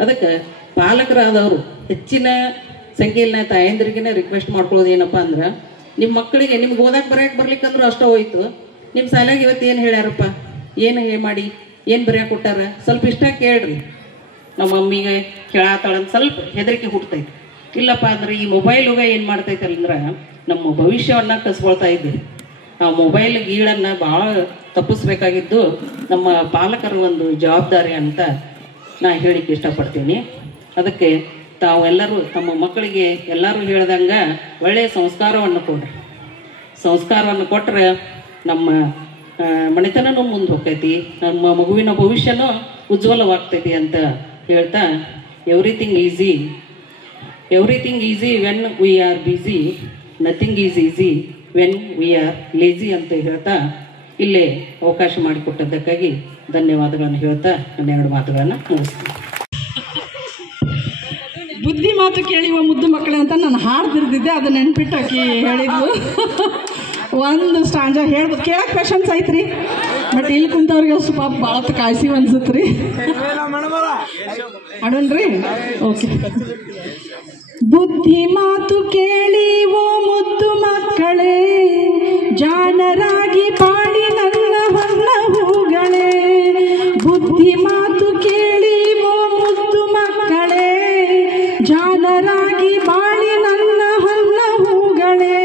ಅದಕ್ಕೆ ಪಾಲಕರಾದವರು ಹೆಚ್ಚಿನ ಸಂಖ್ಯೆಯಲ್ಲಿ ತಾಯಂದ್ರಿಗಿನ ರಿಕ್ವೆಸ್ಟ್ ಮಾಡ್ಕೊಳ್ಳೋದು ಏನಪ್ಪ ಅಂದ್ರೆ, ನಿಮ್ಮ ಮಕ್ಕಳಿಗೆ ನಿಮ್ಗೆ ಓದಕ್ಕೆ ಬರೆಯಕ್ಕೆ ಬರ್ಲಿಕ್ಕಂದ್ರೂ ಅಷ್ಟೇ ಹೋಯ್ತು, ನಿಮ್ಮ ಶಾಲೆಗೆ ಇವತ್ತು ಏನು ಹೇಳ್ಯಾರಪ್ಪ, ಏನು ಮಾಡಿ ಏನು ಬರೆಯಕ್ಕೆ ಕೊಟ್ಟಾರ, ಸ್ವಲ್ಪ ಇಷ್ಟ ಕೇಳ್ರಿ. ನಮ್ಮ ಮಮ್ಮಿಗೆ ಕೇಳಾತಾಳಂತ ಸ್ವಲ್ಪ ಹೆದರಿಕೆ ಹುಟ್ಟತೈತಿ. ಇಲ್ಲಪ್ಪ ಅಂದ್ರೆ ಈ ಮೊಬೈಲ್ ಯುಗ ಏನು ಮಾಡ್ತೈತೆ ಅಂದ್ರೆ ನಮ್ಮ ಭವಿಷ್ಯವನ್ನು ಕಸ್ಕೊಳ್ತಾ ಇದ್ದೀವಿ. ಆ ಮೊಬೈಲ್ ಗೀಳನ್ನು ಭಾಳ ತಪ್ಪಿಸ್ಬೇಕಾಗಿದ್ದು ನಮ್ಮ ಪಾಲಕರ ಒಂದು ಜವಾಬ್ದಾರಿ ಅಂತ ನಾ ಹೇಳಿಕ್ಕೆ ಇಷ್ಟಪಡ್ತೀನಿ. ಅದಕ್ಕೆ ತಾವೆಲ್ಲರೂ ತಮ್ಮ ಮಕ್ಕಳಿಗೆ ಎಲ್ಲರೂ ಹೇಳ್ದಂಗೆ ಒಳ್ಳೆಯ ಸಂಸ್ಕಾರವನ್ನು ಕೊಡ್ರಿ. ಸಂಸ್ಕಾರವನ್ನು ಕೊಟ್ಟರೆ ನಮ್ಮ ಮನೆತನನೂ ಮುಂದೆ ಹೋಗ್ತೈತಿ, ನಮ್ಮ ಮಗುವಿನ ಭವಿಷ್ಯನೂ ಉಜ್ವಲವಾಗ್ತೈತಿ ಅಂತ ಹೇಳ್ತಾ, everything easy when we are busy, nothing is easy when we are lazy ಅಂತ ಹೇಳ್ತಾ ಇಲ್ಲೇ ಅವಕಾಶ ಮಾಡಿಕೊಟ್ಟದ್ದಕ್ಕಾಗಿ ಧನ್ಯವಾದಗಳನ್ನು ಹೇಳ್ತಾ ನನ್ನ 2 ಮಾತುಗಳನ್ನು ಮುಗಿಸ್ತೀನಿ. ಬುದ್ಧಿ ಮಾತು ಕೇಳುವ ಮುದ್ದು ಮಕ್ಕಳೇ ಅಂತ ನಾನು ಹಾಡು ತಿರ್ದಿದ್ದೆ, ಅದು ನೆನ್ಪಿಟ್ಟು ಆಕಿ ಹೇಳಿದ್ಲು. ಒಂದು ಸ್ಟಾಂಜ ಹೇಳ್ಬೋದು, ಕೇಳಕ್ಕೆ ಪೇಷನ್ಸ್ ಐತ್ರಿ, ಬಟ್ ಇಲ್ಲಿ ಕುಂತವ್ರಿಗೆ ಸ್ವಲ್ಪ ಭಾಳ ಕಾಯಿಸಿ ಅನ್ಸುತ್ತೆ ರೀ. ಅಡೋಣ್ರಿ? ಓಕೆ. ಬುದ್ಧಿ ಮಾತು ಕೇಳಿ ಓ ಮುದ್ದು ಮಕ್ಕಳೇ, ಜಾಣರಾಗಿ ಬಾಳಿ ನನ್ನ ಹೊನ್ನ ಹೂಗಳೇ. ಬುದ್ಧಿ ಮಾತು ಕೇಳಿ ಓ ಮುದ್ದು ಮಕ್ಕಳೇ, ಜಾಣರಾಗಿ ಬಾಳಿ ನನ್ನ ಹೊನ್ನ ಹೂಗಳೇ.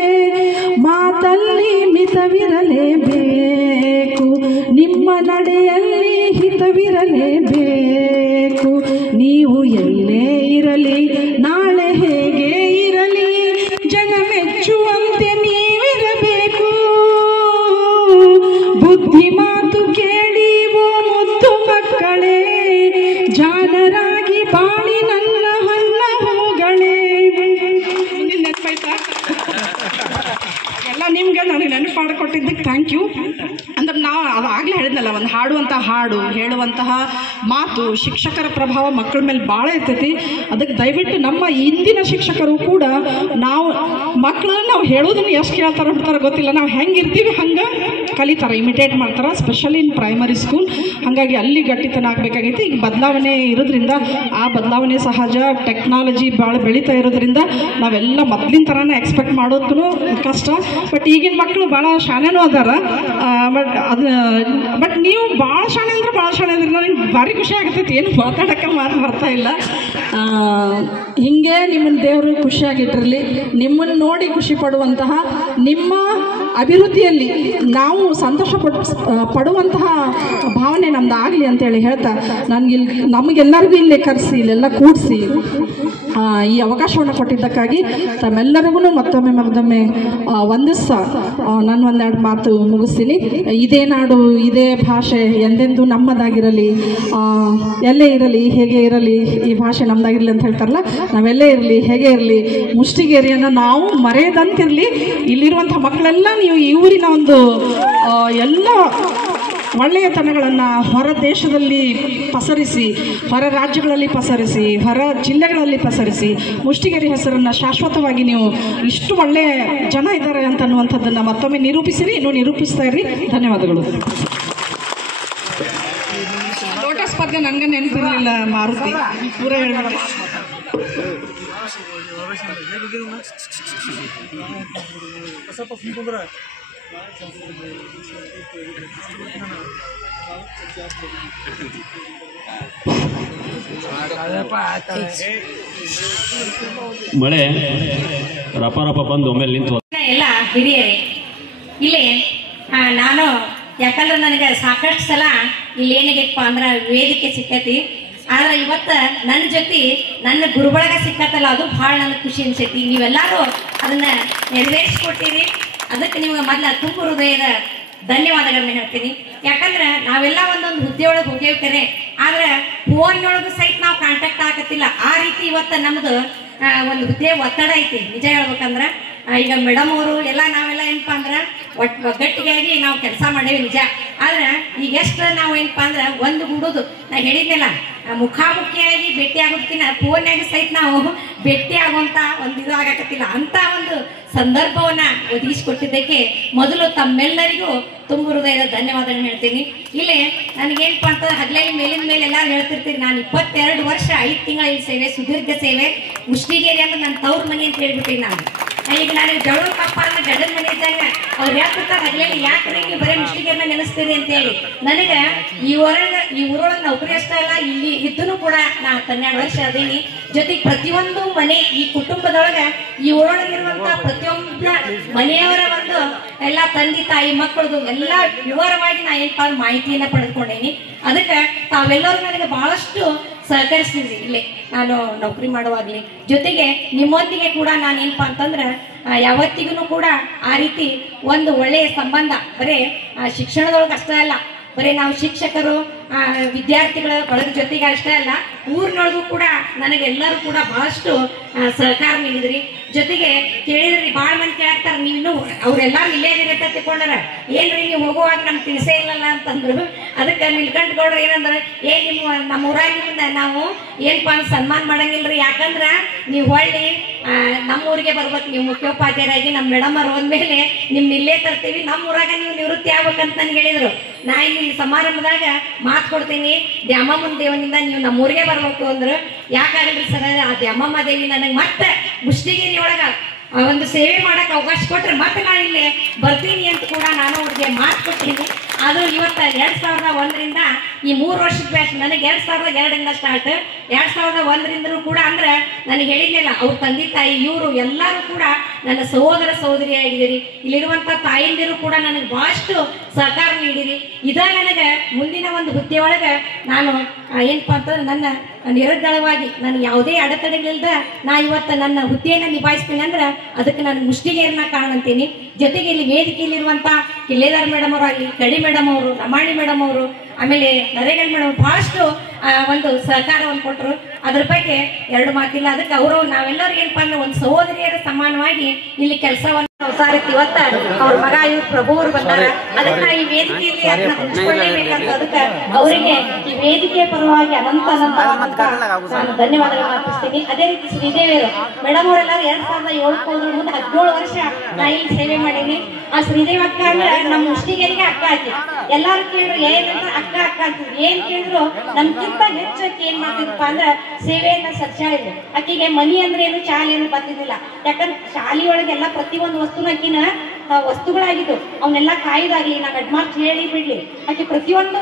ಮಾತಲ್ಲಿ ಮಿತವಿರಲೇಬೇಕು, ನಿಮ್ಮ ನಡೆಯಲ್ಲಿ ಹಿತವಿರಲೇಬೇಕು. ನೀವು ಎಲ್ಲೇ ಇರಲಿ, ನಾಳೆ ಹೇಗೆ ಇರಲಿ, ಜನ ಮೆಚ್ಚುವಂತೆ ನೀವಿರಬೇಕು. ಬುದ್ಧಿ ಮಾತು ಕೇಳಿ ಓ ಮುದ್ದು ಮಕ್ಕಳೇ, ಜಾಣರಾಗಿ ಬಾಳಿ ನನ್ನ ಹೊನ್ನ ಹೂಗಳೇ. ನೆನಪಾಯ್ತಾ? ಎಲ್ಲ ನಿಮ್ಗೆ ನನಗೆ ನೆನಪು ಮಾಡಿಕೊಟ್ಟಿದ್ದಕ್ಕೆ ಥ್ಯಾಂಕ್ ಯು. ಅಂದ್ರೆ ನಾವು ಅದು ಆಗಲೇ ಹೇಳಿದ್ನಲ್ಲ, ಒಂದು ಹಾಡುವಂಥ ಹಾಡು, ಹೇಳುವಂತಹ ಮಾತು, ಶಿಕ್ಷಕರ ಪ್ರಭಾವ ಮಕ್ಕಳ ಮೇಲೆ ಭಾಳ ಇರ್ತೈತಿ. ಅದಕ್ಕೆ ದಯವಿಟ್ಟು ನಮ್ಮ ಇಂದಿನ ಶಿಕ್ಷಕರು ಕೂಡ ನಾವು ಮಕ್ಕಳನ್ನ ನಾವು ಹೇಳೋದನ್ನ ಎಷ್ಟು ಕೇಳ್ತಾರೆ ಬಿಡ್ತಾರೆ ಗೊತ್ತಿಲ್ಲ, ನಾವು ಹೆಂಗಿರ್ತೀವಿ ಹಂಗೆ ಕಲಿತಾರೆ, ಇಮಿಟೇಟ್ ಮಾಡ್ತಾರೆ, ಸ್ಪೆಷಲಿ ಇನ್ ಪ್ರೈಮರಿ ಸ್ಕೂಲ್. ಹಾಗಾಗಿ ಅಲ್ಲಿ ಗಟ್ಟಿತನ ಆಗಬೇಕಾಗೈತಿ. ಈಗ ಬದಲಾವಣೆ ಇರೋದ್ರಿಂದ, ಆ ಬದಲಾವಣೆ ಸಹಜ, ಟೆಕ್ನಾಲಜಿ ಭಾಳ ಬೆಳೀತಾ ಇರೋದ್ರಿಂದ ನಾವೆಲ್ಲ ಮೊದಲಿನ ಥರನೇ ಎಕ್ಸ್ಪೆಕ್ಟ್ ಮಾಡೋದಕ್ಕೂ ಕಷ್ಟ. ಬಟ್ ಈಗಿನ ಮಕ್ಕಳು ಭಾಳ ಶಾಣೆನೂ ಅದಾರ. ಬಟ್ ನೀವು ಭಾಳ ಶಾಣೆ ಅಂದ್ರೆ ಭಾಳ ಶಾಣೆ ಅಂದ್ರೆ ನನಗೆ ಭಾರಿ ಖುಷಿ ಆಗ್ತೈತಿ. ಏನು ಮಾತಾಡೋಕ್ಕೆ ಮಾತು ಬರ್ತಾ ಇಲ್ಲ. ಹಿಂಗೆ ನಿಮ್ಮನ್ನ ದೇವರು ಖುಷಿಯಾಗಿಟ್ಟಿರಲಿ. ನಿಮ್ಮನ್ನು ನೋಡಿ ಖುಷಿ ಪಡುವಂತಹ, ನಿಮ್ಮ ಅಭಿವೃದ್ಧಿಯಲ್ಲಿ ನಾವು ಸಂತೋಷ ಪಡುವಂತಹ ಭಾವನೆ ನಮ್ದು ಆಗಲಿ ಅಂತೇಳಿ ಹೇಳ್ತಾ, ನಮಗೆಲ್ಲರಿಗೂ ಇಲ್ಲೇ ಕರೆಸಿ, ಇಲ್ಲೆಲ್ಲ ಕೂಡಿಸಿ ಈ ಅವಕಾಶವನ್ನು ಕೊಟ್ಟಿದ್ದಕ್ಕಾಗಿ ತಮ್ಮೆಲ್ಲರಿಗೂ ಮತ್ತೊಮ್ಮೆ ವಂದಿಸ್ತಾ ನಾನು 1-2 ಮಾತು ಮುಗಿಸ್ತೀನಿ. ಇದೇ ನಾಡು, ಇದೇ ಭಾಷೆ ಎಂದೆಂದೂ ನಮ್ಮದಾಗಿರಲಿ, ಎಲ್ಲೇ ಇರಲಿ, ಹೇಗೆ ಇರಲಿ, ಈ ಭಾಷೆ ನಮ್ಮದಾಗಿರಲಿ ಅಂತ ಹೇಳ್ತಾರಲ್ಲ, ನಾವೆಲ್ಲೇ ಇರಲಿ, ಹೇಗೆ ಇರಲಿ, ಮುಷ್ಟಿಗೇರಿಯನ್ನು ನಾವು ಮರೆಯದಂತಿರಲಿ. ಇಲ್ಲಿರುವಂಥ ಮಕ್ಕಳೆಲ್ಲ ನೀವು ಈ ಊರಿನ ಒಂದು ಎಲ್ಲ ಒಳ್ಳೆಯತನಗಳನ್ನು ಹೊರ ದೇಶದಲ್ಲಿ ಪಸರಿಸಿ, ಹೊರ ರಾಜ್ಯಗಳಲ್ಲಿ ಪಸರಿಸಿ, ಹೊರ ಜಿಲ್ಲೆಗಳಲ್ಲಿ ಪಸರಿಸಿ ಮುಷ್ಟಿಗೆರೆ ಹೆಸರನ್ನು ಶಾಶ್ವತವಾಗಿ ನೀವು ಇಷ್ಟು ಒಳ್ಳೆಯ ಜನ ಇದ್ದಾರೆ ಅಂತನ್ನುವಂಥದ್ದನ್ನು ಮತ್ತೊಮ್ಮೆ ನಿರೂಪಿಸಿರಿ, ಇನ್ನೂ ನಿರೂಪಿಸ್ತಾ ಇರಿ. ಧನ್ಯವಾದಗಳು. ಲೋಟ ಸ್ಪರ್ಧೆ ನನಗೆ ನೆನಪಿರಲಿಲ್ಲ ಮಾರುತಿ, ಪೂರ ಹೇಳ್ಬೇಕು. ಮಳೆ ರಪ ರಪ ಬಂದು ಒಮ್ಮೆಲೆ ನಿಂತು ಎಲ್ಲ ಹಿರಿಯರೇ, ಇಲ್ಲಿ ನಾನು ಯಾಕಂದ್ರೆ ನನಗೆ ಸಾಕಷ್ಟು ಸಲ ಇಲ್ಲಿ ಏನಿಗೆಪ್ಪ ಅಂದ್ರೆ ವೇದಿಕೆ ಸಿಕ್ಕೈತಿ. ಆದ್ರೆ ಇವತ್ತು ನನ್ನ ಜೊತೆ ನನ್ನ ಗುರುಬಳಗ ಸಿಕ್ಕತ್ತಲ್ಲ, ಅದು ಭಾಳ ನನಗೆ ಖುಷಿ ಅನ್ಸೈತಿ. ನೀವೆಲ್ಲರೂ ಅದನ್ನ ನೆರವೇರಿಸ್ಕೊಟ್ಟಿರಿ. ಅದಕ್ಕೆ ನಿಮ್ಗೆ ಮೊದಲ ತುಂಬ ಹೃದಯದ ಧನ್ಯವಾದಗಳನ್ನ ಹೇಳ್ತೀನಿ. ಯಾಕಂದ್ರೆ ನಾವೆಲ್ಲ ಒಂದೊಂದು ಹುದ್ದೆಯೊಳಗೆ ಹೋಗ್ಯೇವ್ತಾರೆ, ಆದ್ರೆ ಫೋನ್ನೊಳಗೂ ಸಹಿತ ನಾವು ಕಾಂಟ್ಯಾಕ್ಟ್ ಆಗತ್ತಿಲ್ಲ. ಆ ರೀತಿ ಇವತ್ತು ನಮ್ದು ಒಂದು ಹುದ್ದೆ ಒತ್ತಡ ಐತಿ. ನಿಜ ಹೇಳ್ಬೇಕಂದ್ರ ಈಗ ಮೇಡಮ್ ಅವರು ಎಲ್ಲ ನಾವೆಲ್ಲ ಏನಪ್ಪಾ ಅಂದ್ರೆ ಒಗ್ಗಟ್ಟಿಗಾಗಿ ನಾವು ಕೆಲಸ ಮಾಡೇವಿ ನಿಜ. ಆದ್ರೆ ಈಗ ಎಷ್ಟು ನಾವು ಏನಪ್ಪಾ ಅಂದ್ರೆ ಒಂದು ಗೂಡುದು ನಾ ಹೇಳಿದ್ನಲ್ಲ, ಮುಖಾಮುಖಿಯಾಗಿ ಭೇಟಿ ಆಗೋದಕ್ಕಿಂತ ಫೋನ್ಯಾಗ ಸಹಿತ ನಾವು ಭೇಟಿ ಆಗುವಂತ ಒಂದು ಇದು ಆಗಕತ್ತಿಲ್ಲ. ಅಂತ ಒಂದು ಸಂದರ್ಭವನ್ನ ಒದಗಿಸಿಕೊಟ್ಟಿದ್ದಕ್ಕೆ ಮೊದಲು ತಮ್ಮೆಲ್ಲರಿಗೂ ತುಂಬ ಹೃದಯದ ಧನ್ಯವಾದಗಳನ್ನ ಹೇಳ್ತೀನಿ. ಇಲ್ಲಿ ನನಗೇನಪ್ಪ ಅಂತಂದ್ರೆ ಹಗಲೇ ಮೇಲಿನ ಮೇಲೆ ಎಲ್ಲಾರು ಹೇಳ್ತಿರ್ತೀರಿ, ನಾನು 22 ವರ್ಷ 5 ತಿಂಗಳ ಇಲ್ಲಿ ಸೇವೆ, ಸುದೀರ್ಘ ಸೇವೆ. ಮುಷ್ಟಿಗೇರಿ ಅಂದ್ರೆ ನನ್ನ ತವ್ರ ಮನೆ ಅಂತ ಹೇಳ್ಬಿಟ್ಟಿನಿ ನಾನು. ಈಗ ನಾನು ಜವಳು ಕಪ್ಪ ಅಂದ್ರೆ ಗಂಡನ ಮನೆ ಇದ್ದಂಗ ಅವ್ರು ಹೇಳ್ತಿರ್ತಾರೆ ಹಗಲೇ, ಯಾಕೆ ನೀವು ಬರೀ ಮುಷ್ಟಿಗೇರಿನ ನೆನೆಸ್ತೀರಿ ಅಂತ ಹೇಳಿ. ನನಗೆ ಈ ಊರೊಳಗೆ ನೌಕರಿ ಅಷ್ಟೇ ಅಲ್ಲ, ಇಲ್ಲಿ ಇದ್ದೂ ಕೂಡ ನಾ 12 ವರ್ಷ ಅದೀನಿ. ಜೊತೆಗೆ ಪ್ರತಿಯೊಂದು ಮನೆ ಈ ಕುಟುಂಬದೊಳಗೆ ಈ ಊರೊಳಗಿರುವಂತ ಪ್ರತಿಯೊಬ್ಬ ಮನೆಯವರ ಒಂದು ಎಲ್ಲ ತಂದೆ ತಾಯಿ ಮಕ್ಕಳದು ಎಲ್ಲ ವಿವರವಾಗಿ ನಾ ಏನಪ್ಪಾ ಮಾಹಿತಿಯನ್ನ ಪಡೆದುಕೊಂಡೇನಿ. ಅದಕ್ಕೆ ತಾವೆಲ್ಲರೂ ನನಗೆ ಬಹಳಷ್ಟು ಸಹಕರಿಸ್ತಿದ್ರಿ ಇಲ್ಲಿ ನಾನು ನೌಕರಿ ಮಾಡುವಾಗ್ಲಿ. ಜೊತೆಗೆ ನಿಮ್ಮೊಂದಿಗೆ ಕೂಡ ನಾನು ಏನಪ್ಪಾ ಅಂತಂದ್ರೆ ಯಾವತ್ತಿಗೂ ಕೂಡ ಆ ರೀತಿ ಒಂದು ಒಳ್ಳೆಯ ಸಂಬಂಧ ಬರೇ ಶಿಕ್ಷಣದೊಳಗೆ ಅಷ್ಟೇ ಅಲ್ಲ, ಬರೀ ನಾವು ಶಿಕ್ಷಕರು ವಿದ್ಯಾರ್ಥಿಗಳ ಬಳಗ ಜೊತೆಗೆ ಅಷ್ಟೇ ಅಲ್ಲ, ಊರಿನೊಳಗೂ ಕೂಡ ನನಗೆ ಎಲ್ಲರೂ ಕೂಡ ಬಹಳಷ್ಟು ಸಹಕಾರ ನೀಡಿದ್ರಿ. ಜೊತೆಗೆ ಕೇಳಿದ್ರಿ, ಭಾಳ ಮಂದಿ ಕೇಳಾಕ್ತಾರ, ನೀವಿನ್ನು ಅವ್ರೆಲ್ಲಾರು ಇಲ್ಲೇ ಇರತ್ತ ತಿಳ್ಕೊಂಡಾರ, ಏನ್ರಿ ನೀವು ಹೋಗುವಾಗ ನಮ್ಗೆ ತಿಳಿಸೇ ಇಲ್ಲಲ್ಲ ಅಂತಂದ್ರು. ಅದಕ್ಕೆ ನಿಲ್ಕಂಡ್ಗೌಡ್ರ ಏನಂದ್ರೆ, ನಮ್ಮ ಊರಾಗಿಂದ ನಾವು ಏನಪ್ಪಾ ಸನ್ಮಾನ ಮಾಡಂಗಿಲ್ರಿ, ಯಾಕಂದ್ರ ನೀವು ಹೊಳ್ಳಿ ನಮ್ಮೂರಿಗೆ ಬರ್ಬೇಕು, ನೀವು ಮುಖ್ಯೋಪಾಧ್ಯಾಯರಾಗಿ ನಮ್ಮ ಮೇಡಮ್ ಅವ್ರು ಹೋದ್ಮೇಲೆ ನಿಮ್ನ ಇಲ್ಲೇ ತರ್ತೀವಿ, ನಮ್ಮ ಊರಾಗ ನೀವು ನಿವೃತ್ತಿ ಆಗ್ಬೇಕಂತ ನನ್ಗೆ ಹೇಳಿದ್ರು. ನಾ ಇಲ್ಲಿ ಸಮಾರಂಭದಾಗ ಮಾತು ಕೊಡ್ತೀನಿ, ದ್ಯಾಮಮ್ಮನ ದೇವನಿಂದ ನೀವು ನಮ್ಮೂರಿಗೆ ಬರ್ಬೇಕು ಅಂದ್ರು. ಯಾಕಾಗಲ್ರಿ ಸರ್, ಆ ದ್ಯಾಮಮ್ಮ ದೇವಿ ನನಗೆ ಮತ್ತೆ ಮುಷ್ಟಿಗೇರಿ ಒಳಗ ಒಂದು ಸೇವೆ ಮಾಡಕ್ ಅವಕಾಶ ಕೊಟ್ರೆ ಮತ್ತೆ ನಾನು ಇಲ್ಲಿ ಬರ್ತೀನಿ ಅಂತ ಕೂಡ ನಾನು ಅವ್ರಿಗೆ ಮಾತು ಕೊಡ್ತೀನಿ. ಅದು ಇವತ್ತು 2001ರಿಂದ ಈ 3 ವರ್ಷದ ಬ್ಯಾಚ್. ನನಗೆ 2002ರಿಂದ ಸ್ಟಾರ್ಟ್, 2001ರಿಂದಲೂ ಕೂಡ ಅಂದ್ರೆ ನನಗೆ ಹೇಳಿದ್ನಿಲ್ಲ, ಅವ್ರ ತಂದೆ ತಾಯಿ ಇವರು ಎಲ್ಲರೂ ಕೂಡ ನನ್ನ ಸಹೋದರ ಸಹೋದರಿ ಆಗಿದ್ದೀರಿ. ಇಲ್ಲಿರುವಂತ ತಾಯಿಂದಿರು ಕೂಡ ನನಗೆ ಬಹಳಷ್ಟು ಸಹಕಾರ ನೀಡಿರಿ. ಇದ ನನಗೆ ಮುಂದಿನ ಒಂದು ಹುದ್ದೆ ಒಳಗೆ ನಾನು ಏನಪ್ಪಾ ಅಂತಂದ್ರೆ ನನ್ನ ನಿರರ್ಗಳವಾಗಿ ನಾನು ಯಾವುದೇ ಅಡೆತಡೆಗಳಿಲ್ದ ನಾ ಇವತ್ತು ನನ್ನ ಹುದ್ದೆಯನ್ನು ನಿಭಾಯಿಸ್ತೀನಿ ಅಂದ್ರೆ ಅದಕ್ಕೆ ನಾನು ಮುಷ್ಟಿಗೇರಿನ ಕಾರಣ ಅಂತೀನಿ. ಜೊತೆಗೆ ಇಲ್ಲಿ ವೇದಿಕೆಯಲ್ಲಿರುವಂತ ಕಿಲ್ಲೇದಾರ್ ಮೇಡಮ್ ಅವರಾಗಲಿ, ಕಡಿ ಮೇಡಮ್ ಅವರು, ರಮಾಣಿ ಮೇಡಮ್ ಅವರು, ಆಮೇಲೆ ನರೇಗಲ್ ಮೇಡಮ್ ಬಹಳಷ್ಟು ಒಂದು ಸಹಕಾರವನ್ನು ಕೊಟ್ಟರು. ಅದ್ರ ಬಗ್ಗೆ 2 ಮಾತಿಲ್ಲ. ಅದಕ್ಕೆ ಅವರು ನಾವೆಲ್ಲರೂ ಏನಪ್ಪಾ ಅಂದ್ರೆ ಒಂದು ಸಹೋದರಿಯರ ಸಮಾನವಾಗಿ ಇಲ್ಲಿ ಕೆಲಸವನ್ನು ಅವಸಾರಕ್ಕೆ ಇವತ್ತ ಅವ್ರ ಮಗ ಇವ್ರು ಪ್ರಭು ಅವರು ಬಂದಾರ. ಅದನ್ನ ಈ ವೇದಿಕೆಯಲ್ಲಿ ಅದನ್ನ ಹಂಚಿಕೊಳ್ಳೇಬೇಕಂತ ಅದಕ್ಕೆ ಅವರಿಗೆ ಈ ವೇದಿಕೆಯ ಪರವಾಗಿ ಅನಂತ ನಾನು ಧನ್ಯವಾದಗಳನ್ನ ಅರ್ಪಿಸ್ತೀನಿ. ಅದೇ ರೀತಿ ಶ್ರೀದೇವಿಯರು ಮೇಡಮ್ ಅವರೆಲ್ಲರೂ 2007 ಹೋದ್ರು ಮುಂದೆ 17 ವರ್ಷ ನಾ ಇಲ್ಲಿ ಸೇವೆ ಮಾಡೀನಿ. ಆ ಶ್ರೀದೇವಿ ಅಕ್ಕ ಅಂದ್ರೆ ನಮ್ಮ ಮುಷ್ಟಿಗೇರಿಗೆ ಅಕ್ಕ ಹಾಕಿ ಎಲ್ಲಾರು ಕೇಳಿದ್ರು ಏನಂತ ಅಕ್ಕ ಅಕ್ಕ ಅಂತಿದ್ರು. ಏನ್ ಕೇಳಿದ್ರು ನಮ್ಗಿಂತ ಹೆಚ್ಚಕ್ಕೆ ಏನ್ ಮಾಡ್ತಿದ್ರಪ್ಪ ಅಂದ್ರೆ ಸೇವೆಯನ್ನ ಸಜ್ಜಾಳಿದ್ರು. ಆಕೆಗೆ ಮನಿ ಅಂದ್ರೆ ಏನು, ಶಾಲೆ ಏನು ಬರ್ತಿದ್ದಿಲ್ಲ. ಯಾಕಂದ್ರೆ ಶಾಲೆಯೊಳಗೆಲ್ಲ ಪ್ರತಿಯೊಂದು ವಸ್ತುನ ಆಕಿನ ವಸ್ತುಗಳಾಗಿದ್ದು ಅವನ್ನೆಲ್ಲ ಕಾಯ್ದಾಗ್ಲಿ, ನಾ ಅಡ್ಮಾರ್ಕ್ ಹೇಳಿ ಬಿಡ್ಲಿ, ಆಕೆ ಪ್ರತಿಯೊಂದು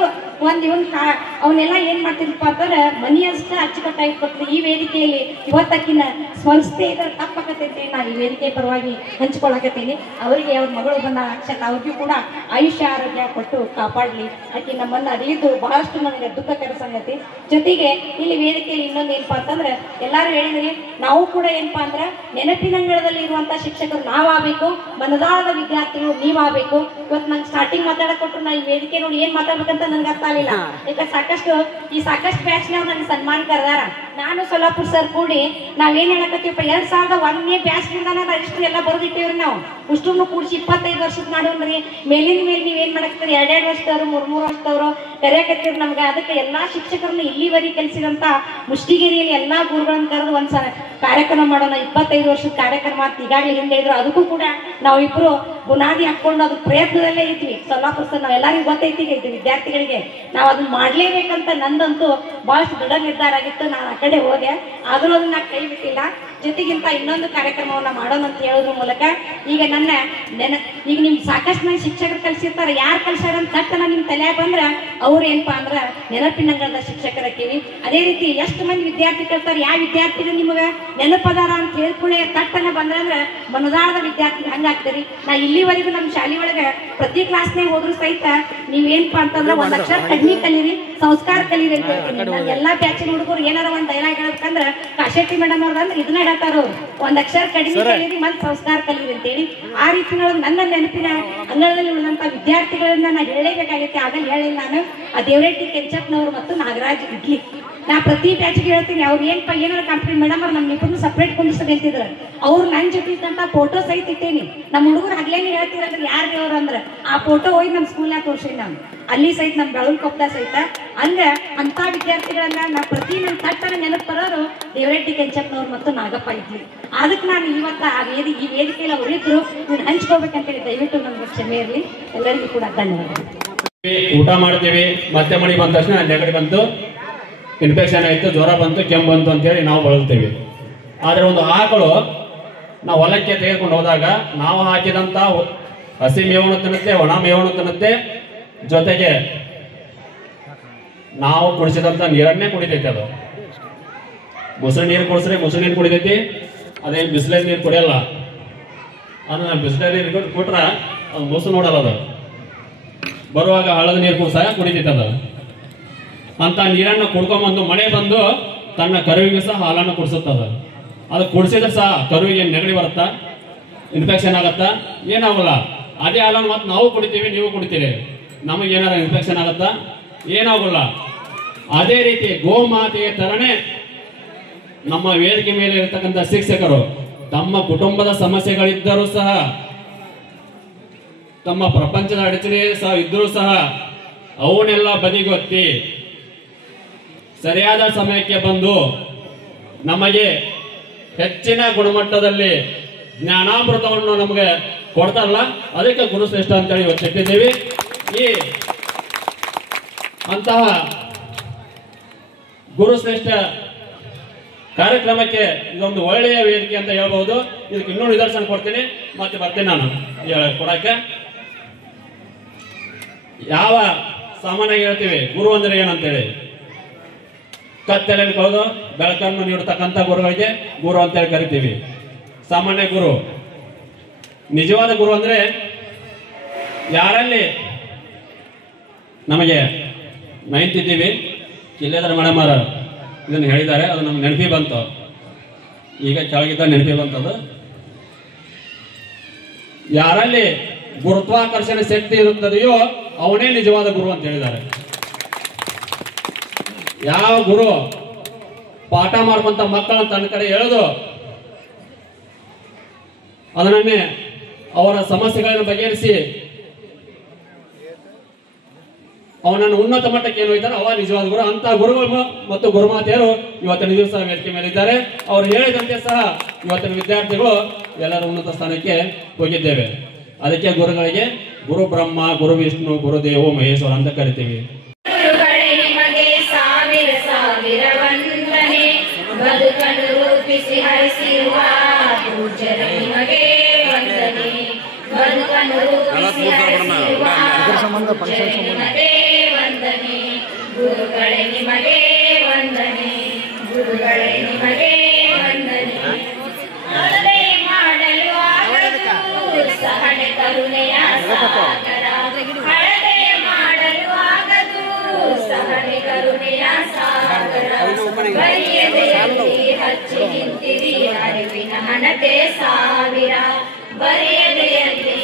ಅವನ್ನೆಲ್ಲ ಏನ್ ಮಾಡ್ತಿದ್ರಪ್ಪ ಅಂತಂದ್ರೆ ಮನಿ ಅಷ್ಟ ಅಚ್ಚುಕಟ್ಟಾಗಿ ಕೊಟ್ಟರು. ಈ ವೇದಿಕೆಯಲ್ಲಿ ಇವತ್ತಾಕಿನ ಸ್ಮರಿಸದೆ ಇದ್ರೆ ತಪ್ಪಾಕತೈತಿ. ನಾ ಈ ವೇದಿಕೆ ಪರವಾಗಿ ಹಂಚ್ಕೊಳಕತ್ತೀನಿ. ಅವರಿಗೆ ಅವ್ರ ಮಗಳು ಬಂದ ಅಕ್ಷತ ಅವ್ರಿಗೂ ಕೂಡ ಆಯುಷ್ಯ ಆರೋಗ್ಯ ಕೊಟ್ಟು ಕಾಪಾಡ್ಲಿ. ಆಕೆ ನಮ್ಮನ್ನ ಅರಿಯಿದ್ದು ಬಹಳಷ್ಟು ನನಗೆ ದುಃಖಕರ ಸಂಗತಿ. ಜೊತೆಗೆ ಇಲ್ಲಿ ವೇದಿಕೆಯಲ್ಲಿ ಇನ್ನೊಂದು ಏನಪ್ಪಾ ಅಂತಂದ್ರೆ ಎಲ್ಲಾರು ಹೇಳಿದ್ರಿ, ನಾವು ಕೂಡ ಏನಪ್ಪಾ ಅಂದ್ರೆ ನೆನಪಿನಂಗಳದಲ್ಲಿ ಇರುವಂತ ಶಿಕ್ಷಕರು ನಾವಾಗಬೇಕು, ಮನದಾಳದ ವಿದ್ಯಾರ್ಥಿಗಳು ನೀವಾಗಬೇಕು. ಇವತ್ತು ನಂಗೆ ಸ್ಟಾರ್ಟಿಂಗ್ ಮಾತಾಡಕ್ ಕೊಟ್ಟರು ನಾ ಈ ವೇದಿಕೆ ನೋಡಿ ಏನ್ ಮಾತಾಡ್ಬೇಕಂತ ನನ್ಗೆ ಅರ್ಥ ಆಗಲಿಲ್ಲ. ಯಾಕೆ ಸಾಕಷ್ಟು ಬ್ಯಾಚ್ನವ್ರು ನನಗೆ ಸನ್ಮಾನ ಕರೆದಾರ. ನಾನು ಸೊಲ್ಲಾಪುರ ಸರ್ ಕೂಡಿ ನಾವೇನ್ ಹೇಳಕತ್ತೀವಪ್ಪ 2001ನೇ ಬ್ಯಾಚ್ನಿಂದಾನ ರಿಜಿಸ್ಟರ್ ಎಲ್ಲ ಬರೆದಿಟ್ಟೇವ್ರಿ. ನಾವು ಉಷ್ಟನ್ನು ಕೂಡಿಸಿ 25 ವರ್ಷದ ಮಾಡೋಣ್ರಿ. ಮೇಲಿನ ಮೇಲೆ ನೀವೇನ್ ಮಾಡಕ್ತೀರಿ 2 ವರ್ಷದವ್ರು 3 ವರ್ಷದವ್ರು ಕರೆಯಕತ್ತೀರಿ ನಮ್ಗೆ. ಅದಕ್ಕೆ ಎಲ್ಲಾ ಶಿಕ್ಷಕರನ್ನ ಇಲ್ಲಿವರೆಗೆ ಕಲಿಸಿದಂತ ಮುಷ್ಟಿಗೇರಿಯಲ್ಲಿ ಎಲ್ಲಾ ಗುರುಗಳನ್ನ ಕರೆದು ಒಂದ್ಸಲ ಕಾರ್ಯಕ್ರಮ ಮಾಡೋಣ. 25 ವರ್ಷದ ಕಾರ್ಯಕ್ರಮ ಅಂತ ಈಗಾಗಲೇ ಹಿಂದೆ ಇದ್ರು. ಅದಕ್ಕೂ ಕೂಡ ನಾವಿಬ್ರು ಬುನಾದಿ ಹಾಕೊಂಡು ಅದ್ರ ಪ್ರಯತ್ನದಲ್ಲೇ ಇದ್ವಿ. ಸೊಲ್ಲಾಪುರ ಸರ್ ನಾವೆಲ್ಲರಿಗೂ ಗೊತ್ತೈತಿ ಇದು ವಿದ್ಯಾರ್ಥಿಗಳಿಗೆ ನಾವು ಅದನ್ನ ಮಾಡ್ಲೇಬೇಕಂತ ನಂದಂತೂ ಬಹಳಷ್ಟು ದೃಢ ನಿರ್ಧಾರ ಆಗಿತ್ತು. ನಾನು ಆ ಕಡೆ ಹೋದೆ, ಆದ್ರೂ ಅದನ್ನ ಕೈ ಬಿಟ್ಟಿಲ್ಲ. ಜೊತೆಗಿಂತ ಇನ್ನೊಂದು ಕಾರ್ಯಕ್ರಮವನ್ನ ಮಾಡೋಣ ಅಂತ ಹೇಳೋದ್ರ ಮೂಲಕ ಈಗ ಈಗ ನಿಮ್ ಸಾಕಷ್ಟು ಮಂದಿ ಶಿಕ್ಷಕರು ಕಲಿಸಿರ್ತಾರೆ. ಯಾರು ಕಲಿಸ್ಯಾರ ಅಂತ ತಟ್ಟನ ನಿಮ್ ತಲೆ ಬಂದ್ರ ಅವ್ರು ಏನಪ್ಪಾ ಅಂದ್ರ ನೆನಪಿನಂಗದ ಶಿಕ್ಷಕರಕ್ಕೀವಿ. ಅದೇ ರೀತಿ ಎಷ್ಟು ಮಂದಿ ವಿದ್ಯಾರ್ಥಿ ಕಲಿಸ್ತಾರೆ, ಯಾವ ವಿದ್ಯಾರ್ಥಿಗಳು ನಿಮಗ ನೆನಪದಾರ ಅಂತ ಹೇಳ್ಕೊಳ್ಳೆ ತಟ್ಟನ ಬಂದ್ರ ಮನದಾಳದ ವಿದ್ಯಾರ್ಥಿ ಹಂಗಾಗ್ತೀರಿ. ನಾ ಇಲ್ಲಿವರೆಗೂ ನಮ್ಮ ಶಾಲೆ ಒಳಗ ಪ್ರತಿ ಕ್ಲಾಸ್ನಾಗ ಹೋದ್ರು ಸಹಿತ ನೀವೇನಪ್ಪಾ ಅಂತಂದ್ರ 1 ಅಕ್ಷರ ಕಡಿಮೆ ಕಲೀರಿ, ಸಂಸ್ಕಾರ ಕಲೀರಿ ಅಂತ ಹೇಳ್ತೀನಿ. ಎಲ್ಲಾ ಬ್ಯಾಚಿನ ಹುಡುಗರು ಏನಾರ ಒಂದ್ ಡೈಲಾಗ್ ಹೇಳ್ಬೇಕಂದ್ರ ಕಾಶೆಟ್ಟಿ ಮೇಡಮ್ ಅವ್ರ ಅಂದ್ರೆ ಇದನ್ನ ಹೇಳ್ತಾರ ಅವ್ರು, 1 ಅಕ್ಷರ ಕಡಿಮೆ ಕಲೀರಿ ಮತ್ತೆ ಸಂಸ್ಕಾರ ಕಲೀರಿ ಅಂತೇಳಿ. ಆ ರೀತಿ ನನ್ನ ನೆನಪಿನ ಅಂಗಳದಲ್ಲಿ ಉಳಿದಂತ ವಿದ್ಯಾರ್ಥಿಗಳನ್ನ ನಾ ಹೇಳಲೇಬೇಕಾಗೈತೆ. ಆಗಲ್ಲ ಹೇಳಿಲ್ಲ ನಾನು. ಆ ದೇವರೆಡ್ಡಿ ಕೆಂಚಪ್ಪನವರು ಮತ್ತು ನಾಗರಾಜ್ ಇಡ್ಲಿ ನಾ ಪ್ರತಿ ಬ್ಯಾಚ್ಗೆ ಹೇಳ್ತೀನಿ. ಅವ್ರು ಏನಪ್ಪ ಏನಾರ ಕಂಪ್ಲೇಂಟ್ ಮೇಡಮ್ ಅವ್ರು ನಮ್ಮ ಇಬ್ಬರು ಸಪ್ರೇಟ್ ಕುಂದಿಸೋದು ಅಂತಿದ್ರು. ಅವ್ರು ನನ್ನ ಜೊತೆ ಇದ್ದಂತ ಫೋಟೋ ಸಹಿತ ಇಟ್ಟೇನಿ. ನಮ್ಮ ಹುಡುಗರು ಹಗ್ಲೇನೆ ಹೇಳ್ತಿರಂದ್ರೆ ಯಾರು ದೇವ್ರು ಅಂದ್ರೆ ಆ ಫೋಟೋ ಹೋಗಿ ನಮ್ಮ ಸ್ಕೂಲ್ನಾಗ ತೋರ್ಸಿ ನಾನು ಅಲ್ಲಿ ಸಹಿತ ನಮ್ಮ ಬೆಳಗುಕೊಪ್ಪ ಸಹಿತ ಹಂಗ ಅಂತ ವಿದ್ಯಾರ್ಥಿಗಳನ್ನ ನಾ ಪ್ರತಿ ನನ್ನ ತಟ್ಟನ ನೆನಪು ಬರೋರು ದೇವರೆಡ್ಡಿ ಕೆಂಚಪ್ಪನವ್ರು ಮತ್ತು ನಾಗಪ್ಪ ಇದ್ಲಿ. ಅದಕ್ಕೆ ನಾನು ಇವತ್ತ ಈ ವೇದಿಕೆಯಲ್ಲಿ ಅವರಿದ್ರು ನೀವು ಹಂಚ್ಕೋಬೇಕಂತೇಳಿ ದಯವಿಟ್ಟು ನಮ್ಗೆ ಕ್ಷಮೆ ಇರಲಿ. ಎಲ್ಲರಿಗೂ ಕೂಡ ಧನ್ಯವಾದ. ಊಟ ಮಾಡ್ತೀವಿ, ಮತ್ತೆ ಮಳೆ ಬಂದ ತಕ್ಷಣ ನೆಗಡಿ ಬಂತು, ಇನ್ಫೆಕ್ಷನ್ ಆಯ್ತು, ಜ್ವರ ಬಂತು, ಕೆಮ್ಮು ಬಂತು ಅಂತೇಳಿ ನಾವು ಬಳಲ್ತೀವಿ. ಆದ್ರೆ ಒಂದು ಆಕಳು ನಾವು ಹೊಲಕ್ಕೆ ತೆಗೆದುಕೊಂಡು ಹೋದಾಗ ನಾವು ಹಾಕಿದಂತ ಹಸಿ ಮೇವನ್ನು ತಿನ್ನುತ್ತೆ, ಒಣ ಮೇವನ್ನು ತಿನ್ನುತ್ತೆ, ಜೊತೆಗೆ ನಾವು ಕುಡಿಸಿದಂತ ನೀರನ್ನೇ ಕುಡಿತೈತಿ. ಅದು ಮುಸುಳಿ ನೀರು ಕುಡಿಸ್ರೆ ಮುಸುಳಿ ನೀರು ಕುಡಿತೈತಿ, ಅದೇ ಬಿಸಿಲೇ ನೀರು ಕುಡಿಯಲ್ಲ. ಅದನ್ನ ಬಿಸಿಲೇ ನೀರು ಕೊಟ್ರ ಅದು ಮುಸು ನೋಡಲ್ಲ. ಅದು ಬರುವಾಗ ಹಳದ ನೀರು ಸಹ ಕುಡಿತೈತಿ. ಅದು ಅಂತ ನೀರನ್ನು ಕುಡ್ಕೊಂಡ್ಬಂದು ಮಳೆ ಬಂದು ತನ್ನ ಕರುವಿಗೆ ಸಹ ಹಾಲನ್ನು ಕುಡಿಸುತ್ತದ. ಅದು ಕುಡಿಸಿದ್ರೆ ಸಹ ಕರುವಿಗೆ ನೆಗಡಿ ಬರುತ್ತಾ, ಇನ್ಫೆಕ್ಷನ್ ಆಗತ್ತಾ? ಏನಾಗಲ್ಲ. ಅದೇ ಹಾಲನ್ನು ಮತ್ತೆ ನಾವು ಕುಡಿತೀವಿ, ನೀವು ಕುಡಿತೀರಿ, ನಮಗೇನಾರ ಇನ್ಫೆಕ್ಷನ್ ಆಗತ್ತಾ? ಏನಾಗಲ್ಲ. ಅದೇ ರೀತಿ ಗೋಮಾತೆಯ ತರನೇ ನಮ್ಮ ವೇದಿಕೆ ಮೇಲೆ ಇರತಕ್ಕಂಥ ಶಿಕ್ಷಕರು ತಮ್ಮ ಕುಟುಂಬದ ಸಮಸ್ಯೆಗಳಿದ್ದರೂ ಸಹ, ತಮ್ಮ ಪ್ರಪಂಚದ ಅಡಚಣೆ ಸಹ ಇದ್ರೂ ಸಹ ಅವನ್ನೆಲ್ಲ ಬದಿಗೊತ್ತಿ ಸರಿಯಾದ ಸಮಯಕ್ಕೆ ಬಂದು ನಮಗೆ ಹೆಚ್ಚಿನ ಗುಣಮಟ್ಟದಲ್ಲಿ ಜ್ಞಾನಾಮೃತವನ್ನು ನಮಗೆ ಕೊಡ್ತಾರಲ್ಲ, ಅದಕ್ಕೆ ಗುರುಶ್ರೇಷ್ಠ ಅಂತೇಳಿ ಇವತ್ತು ಸಿಕ್ಕಿದ್ದೀವಿ. ಈ ಅಂತಹ ಗುರುಶ್ರೇಷ್ಠ ಕಾರ್ಯಕ್ರಮಕ್ಕೆ ಇದೊಂದು ಒಳ್ಳೆಯ ವೇದಿಕೆ ಅಂತ ಹೇಳ್ಬಹುದು. ಇದಕ್ಕೆ ಇನ್ನೂ ನಿದರ್ಶನ ಕೊಡ್ತೀನಿ, ಮತ್ತೆ ಬರ್ತೀನಿ ನಾನು ಕೊಡಕ್ಕೆ. ಯಾವ ಸಾಮಾನ್ಯವಾಗಿ ಹೇಳ್ತೀವಿ ಗುರು ಅಂದ್ರೆ ಏನಂತೇಳಿ, ಕತ್ತಲೆಯನ್ನು ಕಳೆದು ಬೆಳಕನ್ನು ನೀಡತಕ್ಕಂಥ ಗುರುಗಳಿಗೆ ಗುರು ಅಂತೇಳಿ ಕರಿತೀವಿ. ಸಾಮಾನ್ಯ ಗುರು. ನಿಜವಾದ ಗುರು ಅಂದ್ರೆ ಯಾರಲ್ಲಿ ನಮಗೆ 9th ಇದ್ದೀವಿ, ಕಿಲ್ಲೇದಾರ ಮೇಡಮರ ಇದನ್ನು ಹೇಳಿದ್ದಾರೆ, ಅದು ನಮ್ಗೆ ನೆನಪಿ ಬಂತು. ಈಗ ಕೆಳಗಿದ್ದ ನೆನಪಿ ಬಂತದು. ಯಾರಲ್ಲಿ ಗುರುತ್ವಾಕರ್ಷಣೆ ಶಕ್ತಿ ಇರುತ್ತದೆಯೋ ಅವನೇ ನಿಜವಾದ ಗುರು ಅಂತ ಹೇಳಿದ್ದಾರೆ. ಯಾವ ಗುರು ಪಾಠ ಮಾಡುವಂತ ಮಕ್ಕಳನ್ನು ತನ್ನ ಕಡೆ ಎಳೆದು ಅದನ್ನೇ ಅವರ ಸಮಸ್ಯೆಗಳನ್ನು ಬಗೆಹರಿಸಿ ಅವನನ್ನು ಉನ್ನತ ಮಟ್ಟಕ್ಕೆ ಏನು ಹೋಯ್ತಾರೆ ಅವ ನಿಜವಾದ ಗುರು. ಅಂತ ಗುರುಗಳು ಮತ್ತು ಗುರುಮಾತೆಯರು ಇವತ್ತಿನ ದಿವಸ ವೇದಿಕೆ ಮೇಲೆ ಇದ್ದಾರೆ. ಅವರು ಹೇಳಿದಂತೆ ಸಹ ಇವತ್ತಿನ ವಿದ್ಯಾರ್ಥಿಗಳು ಎಲ್ಲರೂ ಉನ್ನತ ಸ್ಥಾನಕ್ಕೆ ಹೋಗಿದ್ದೇವೆ. ಅದಕ್ಕೆ ಗುರುಗಳಿಗೆ ಗುರು ಬ್ರಹ್ಮ, ಗುರು ವಿಷ್ಣು, ಗುರುದೇವ ಮಹೇಶ್ವರ ಅಂತ ಕರಿತೀವಿ. ಬದುಕನ್ನು ರೂಪಿಸಿ ಹರಿಸಿರುವ ಪೂಜ್ಯರ ನಿಮಗೆ ವಂದನೆ. ಬದುಕನ್ನು ರೂಪಿಸಿ ಹರಿಸಿರುವ ಪೂಜ್ಯರ ನಿಮಗೆ ವಂದನೆ. ಗುರುಗಳೇ ನಿಮಗೆ ವಂದನೆ, ಗುರುಗಳೇ ನಿಮಗೆ ವಂದನೆ. ಅಳತೆ ಮಾಡಲು ಆಗದು ಸಹನೆ ಕರುಣೆಯ ಸಾಗರ. ಅಳತೆ ಮಾಡಲು ಆಗದು ಸಹನೆ ಕರುಣೆಯ ಸಾಗರ. ಬರೆಯದೆಯಲ್ಲಿ ಹಚ್ಚಿ ನಿಂತಿರಿ ಅರಿವಿನ ಹಣತೆ ಸಾವಿರ. ಬರೆಯದೆಯಲ್ಲಿ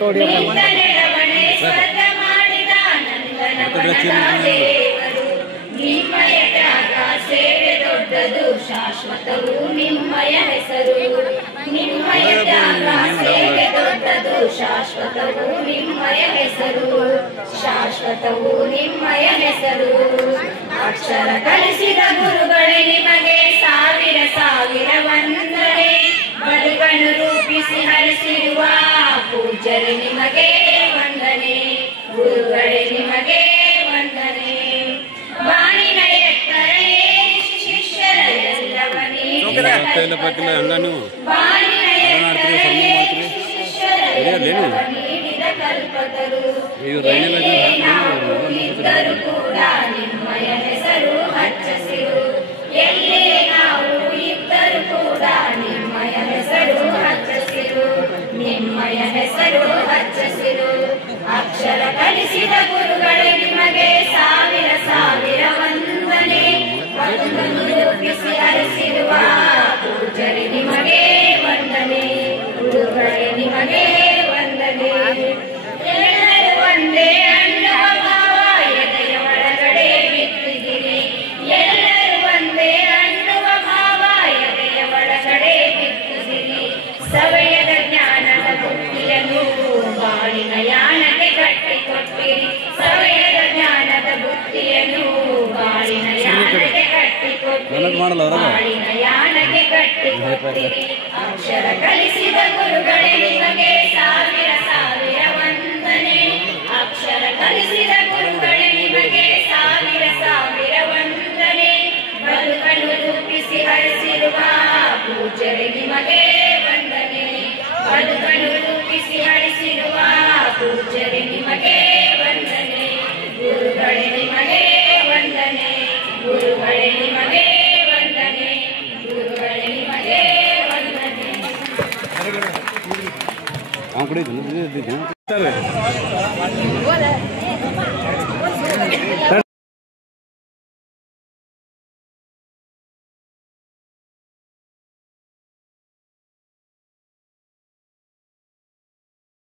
ನಿಂತ ನೆರವಣೆ ಸ್ವರ್ಗ ಮಾಡಿದ ನಂದನವನ ದೇವರು. ನಿಮ್ಮಯ ತ್ಯಾಗ ಸೇವೆ ದೊಡ್ಡದು, ಶಾಶ್ವತವು ನಿಮ್ಮಯ ಹೆಸರು. ನಿಮ್ಮಯ ತ್ಯಾಗ ಸೇವೆ ದೊಡ್ಡದು, ಶಾಶ್ವತವು ನಿಮ್ಮಯ ಹೆಸರು. ಶಾಶ್ವತವು ನಿಮ್ಮಯ ಹೆಸರು. ಅಕ್ಷರ ಕಲಿಸಿದ ಗುರುಗಳೇ ನಿಮಗೆ ಸಾವಿರ ಸಾವಿರ ವಂದನೆ. ಬದುಕನ್ನು ರೂಪಿಸಿ ಹರಿಸಿರುವ ಪೂಜ್ಯರೇ ನಿಮಗೆ ವಂದನೆ. ಗುರುಗಳೇ ನಿಮಗೆ ವಂದನೆ. ಬಾಣಿನ ಎತ್ತರ ಏರಿಸಿ ಶಿಷ್ಯರ ಎಲ್ಲವ ನೀಡಿದ ಕಲ್ಪತರು. ಬಾಣಿನ ಎತ್ತರ ಏರಿಸಿ ಶಿಷ್ಯರ ಎಲ್ಲವ ನೀಡಿದ ಕಲ್ಪತರು. ಎಲ್ಲೇ ನಾವು ಇದ್ದರೂ ಕೂಡ ನಿಮ್ಮಯ ಹೆಸರು ಹಚ್ಚಸಿರು. ಎಲ್ಲೇ ನಾವು ಇದ್ದರೂ ಕೂಡ ನಿಮ್ಮಯ ಹೆಸರು ಹಚ್ಚಸಿರು. ನಿಮ್ಮಯ ಹೆಸರು ಹಚ್ಚಸಿರು. ಅಕ್ಷರ ಕಲಿಸಿದ ಗುರುಗಳೇ ನಿಮಗೆ ಸಾವಿರ ಸಾವಿರ ವಂದನೆ. ಬದುಕನ್ನು ರೂಪಿಸಿ ಹರಿಸಿರುವ ಪೂಜ್ಯರೇ ನಿಮಗೆ ವಂದನೆ. ಗುರುಗಳೇ ನಿಮಗೆ ವಂದನೆ. ಎಲ್ಲರೂ ಒಂದೇ ಅನ್ನುವ ಭಾವ ಎದೆಯ ಒಳಗಡೆ ಬಿತ್ತಿದಿರಿ. ಎಲ್ಲರೂ ಒಂದೇ ಅನ್ನುವ ಭಾವ ಎದೆಯ ಒಳಗಡೆ ಬಿತ್ತಿದಿರಿ. ಸವೆಯದ ಜ್ಞಾನದ ಬುದ್ಧಿಯನ್ನು ಬಾಳಿನ ಯಾನಕ್ಕೆ ಕಟ್ಟಿಕೊಟ್ಟಿರಿ. ಸವೆಯದ ಜ್ಞಾನದ ಬುದ್ಧಿಯನ್ನು ಬಾಳಿನ ಯಾನಕ್ಕೆ ಕಟ್ಟಿಕೊಟ್ಟಿರಿ. ಬಾಳಿನ ಯಾನಕ್ಕೆ ಕಟ್ಟಿಕೊಟ್ಟಿರಿ. ಅಕ್ಷರ ಕಲಿಸಿದ ಗುರುಗಳೇ ನಿಮಗೆ ಸಾವಿರ ಸಾವಿರ ವಂದನೆ. ಅಕ್ಷರ ಕಲಿಸಿದ ಗುರುಗಳೇ ನಿಮಗೆ ಸಾವಿರ ಸಾವಿರ ವಂದನೆ. ಬದುಕನ್ನು ರೂಪಿಸಿ ಹರಿಸಿರುವ ಪೂಜ್ಯರೇ ನಿಮಗೆ ವಂದನೆ. ಬದುಕನ್ನು ರೂಪಿಸಿ ಹರಿಸಿರುವ ಪೂಜ್ಯರೇ ನಿಮಗೆ ವಂದನೆ. ಗುರುಗಳೇ ನಿಮಗೆ ವಂದನೆ. ಗುರುಗಳೇ ನಿಮಗೆ ವಂದನೆ. ಗುರುಗಳೇ ನಿಮಗೆ ವಂದನೆ.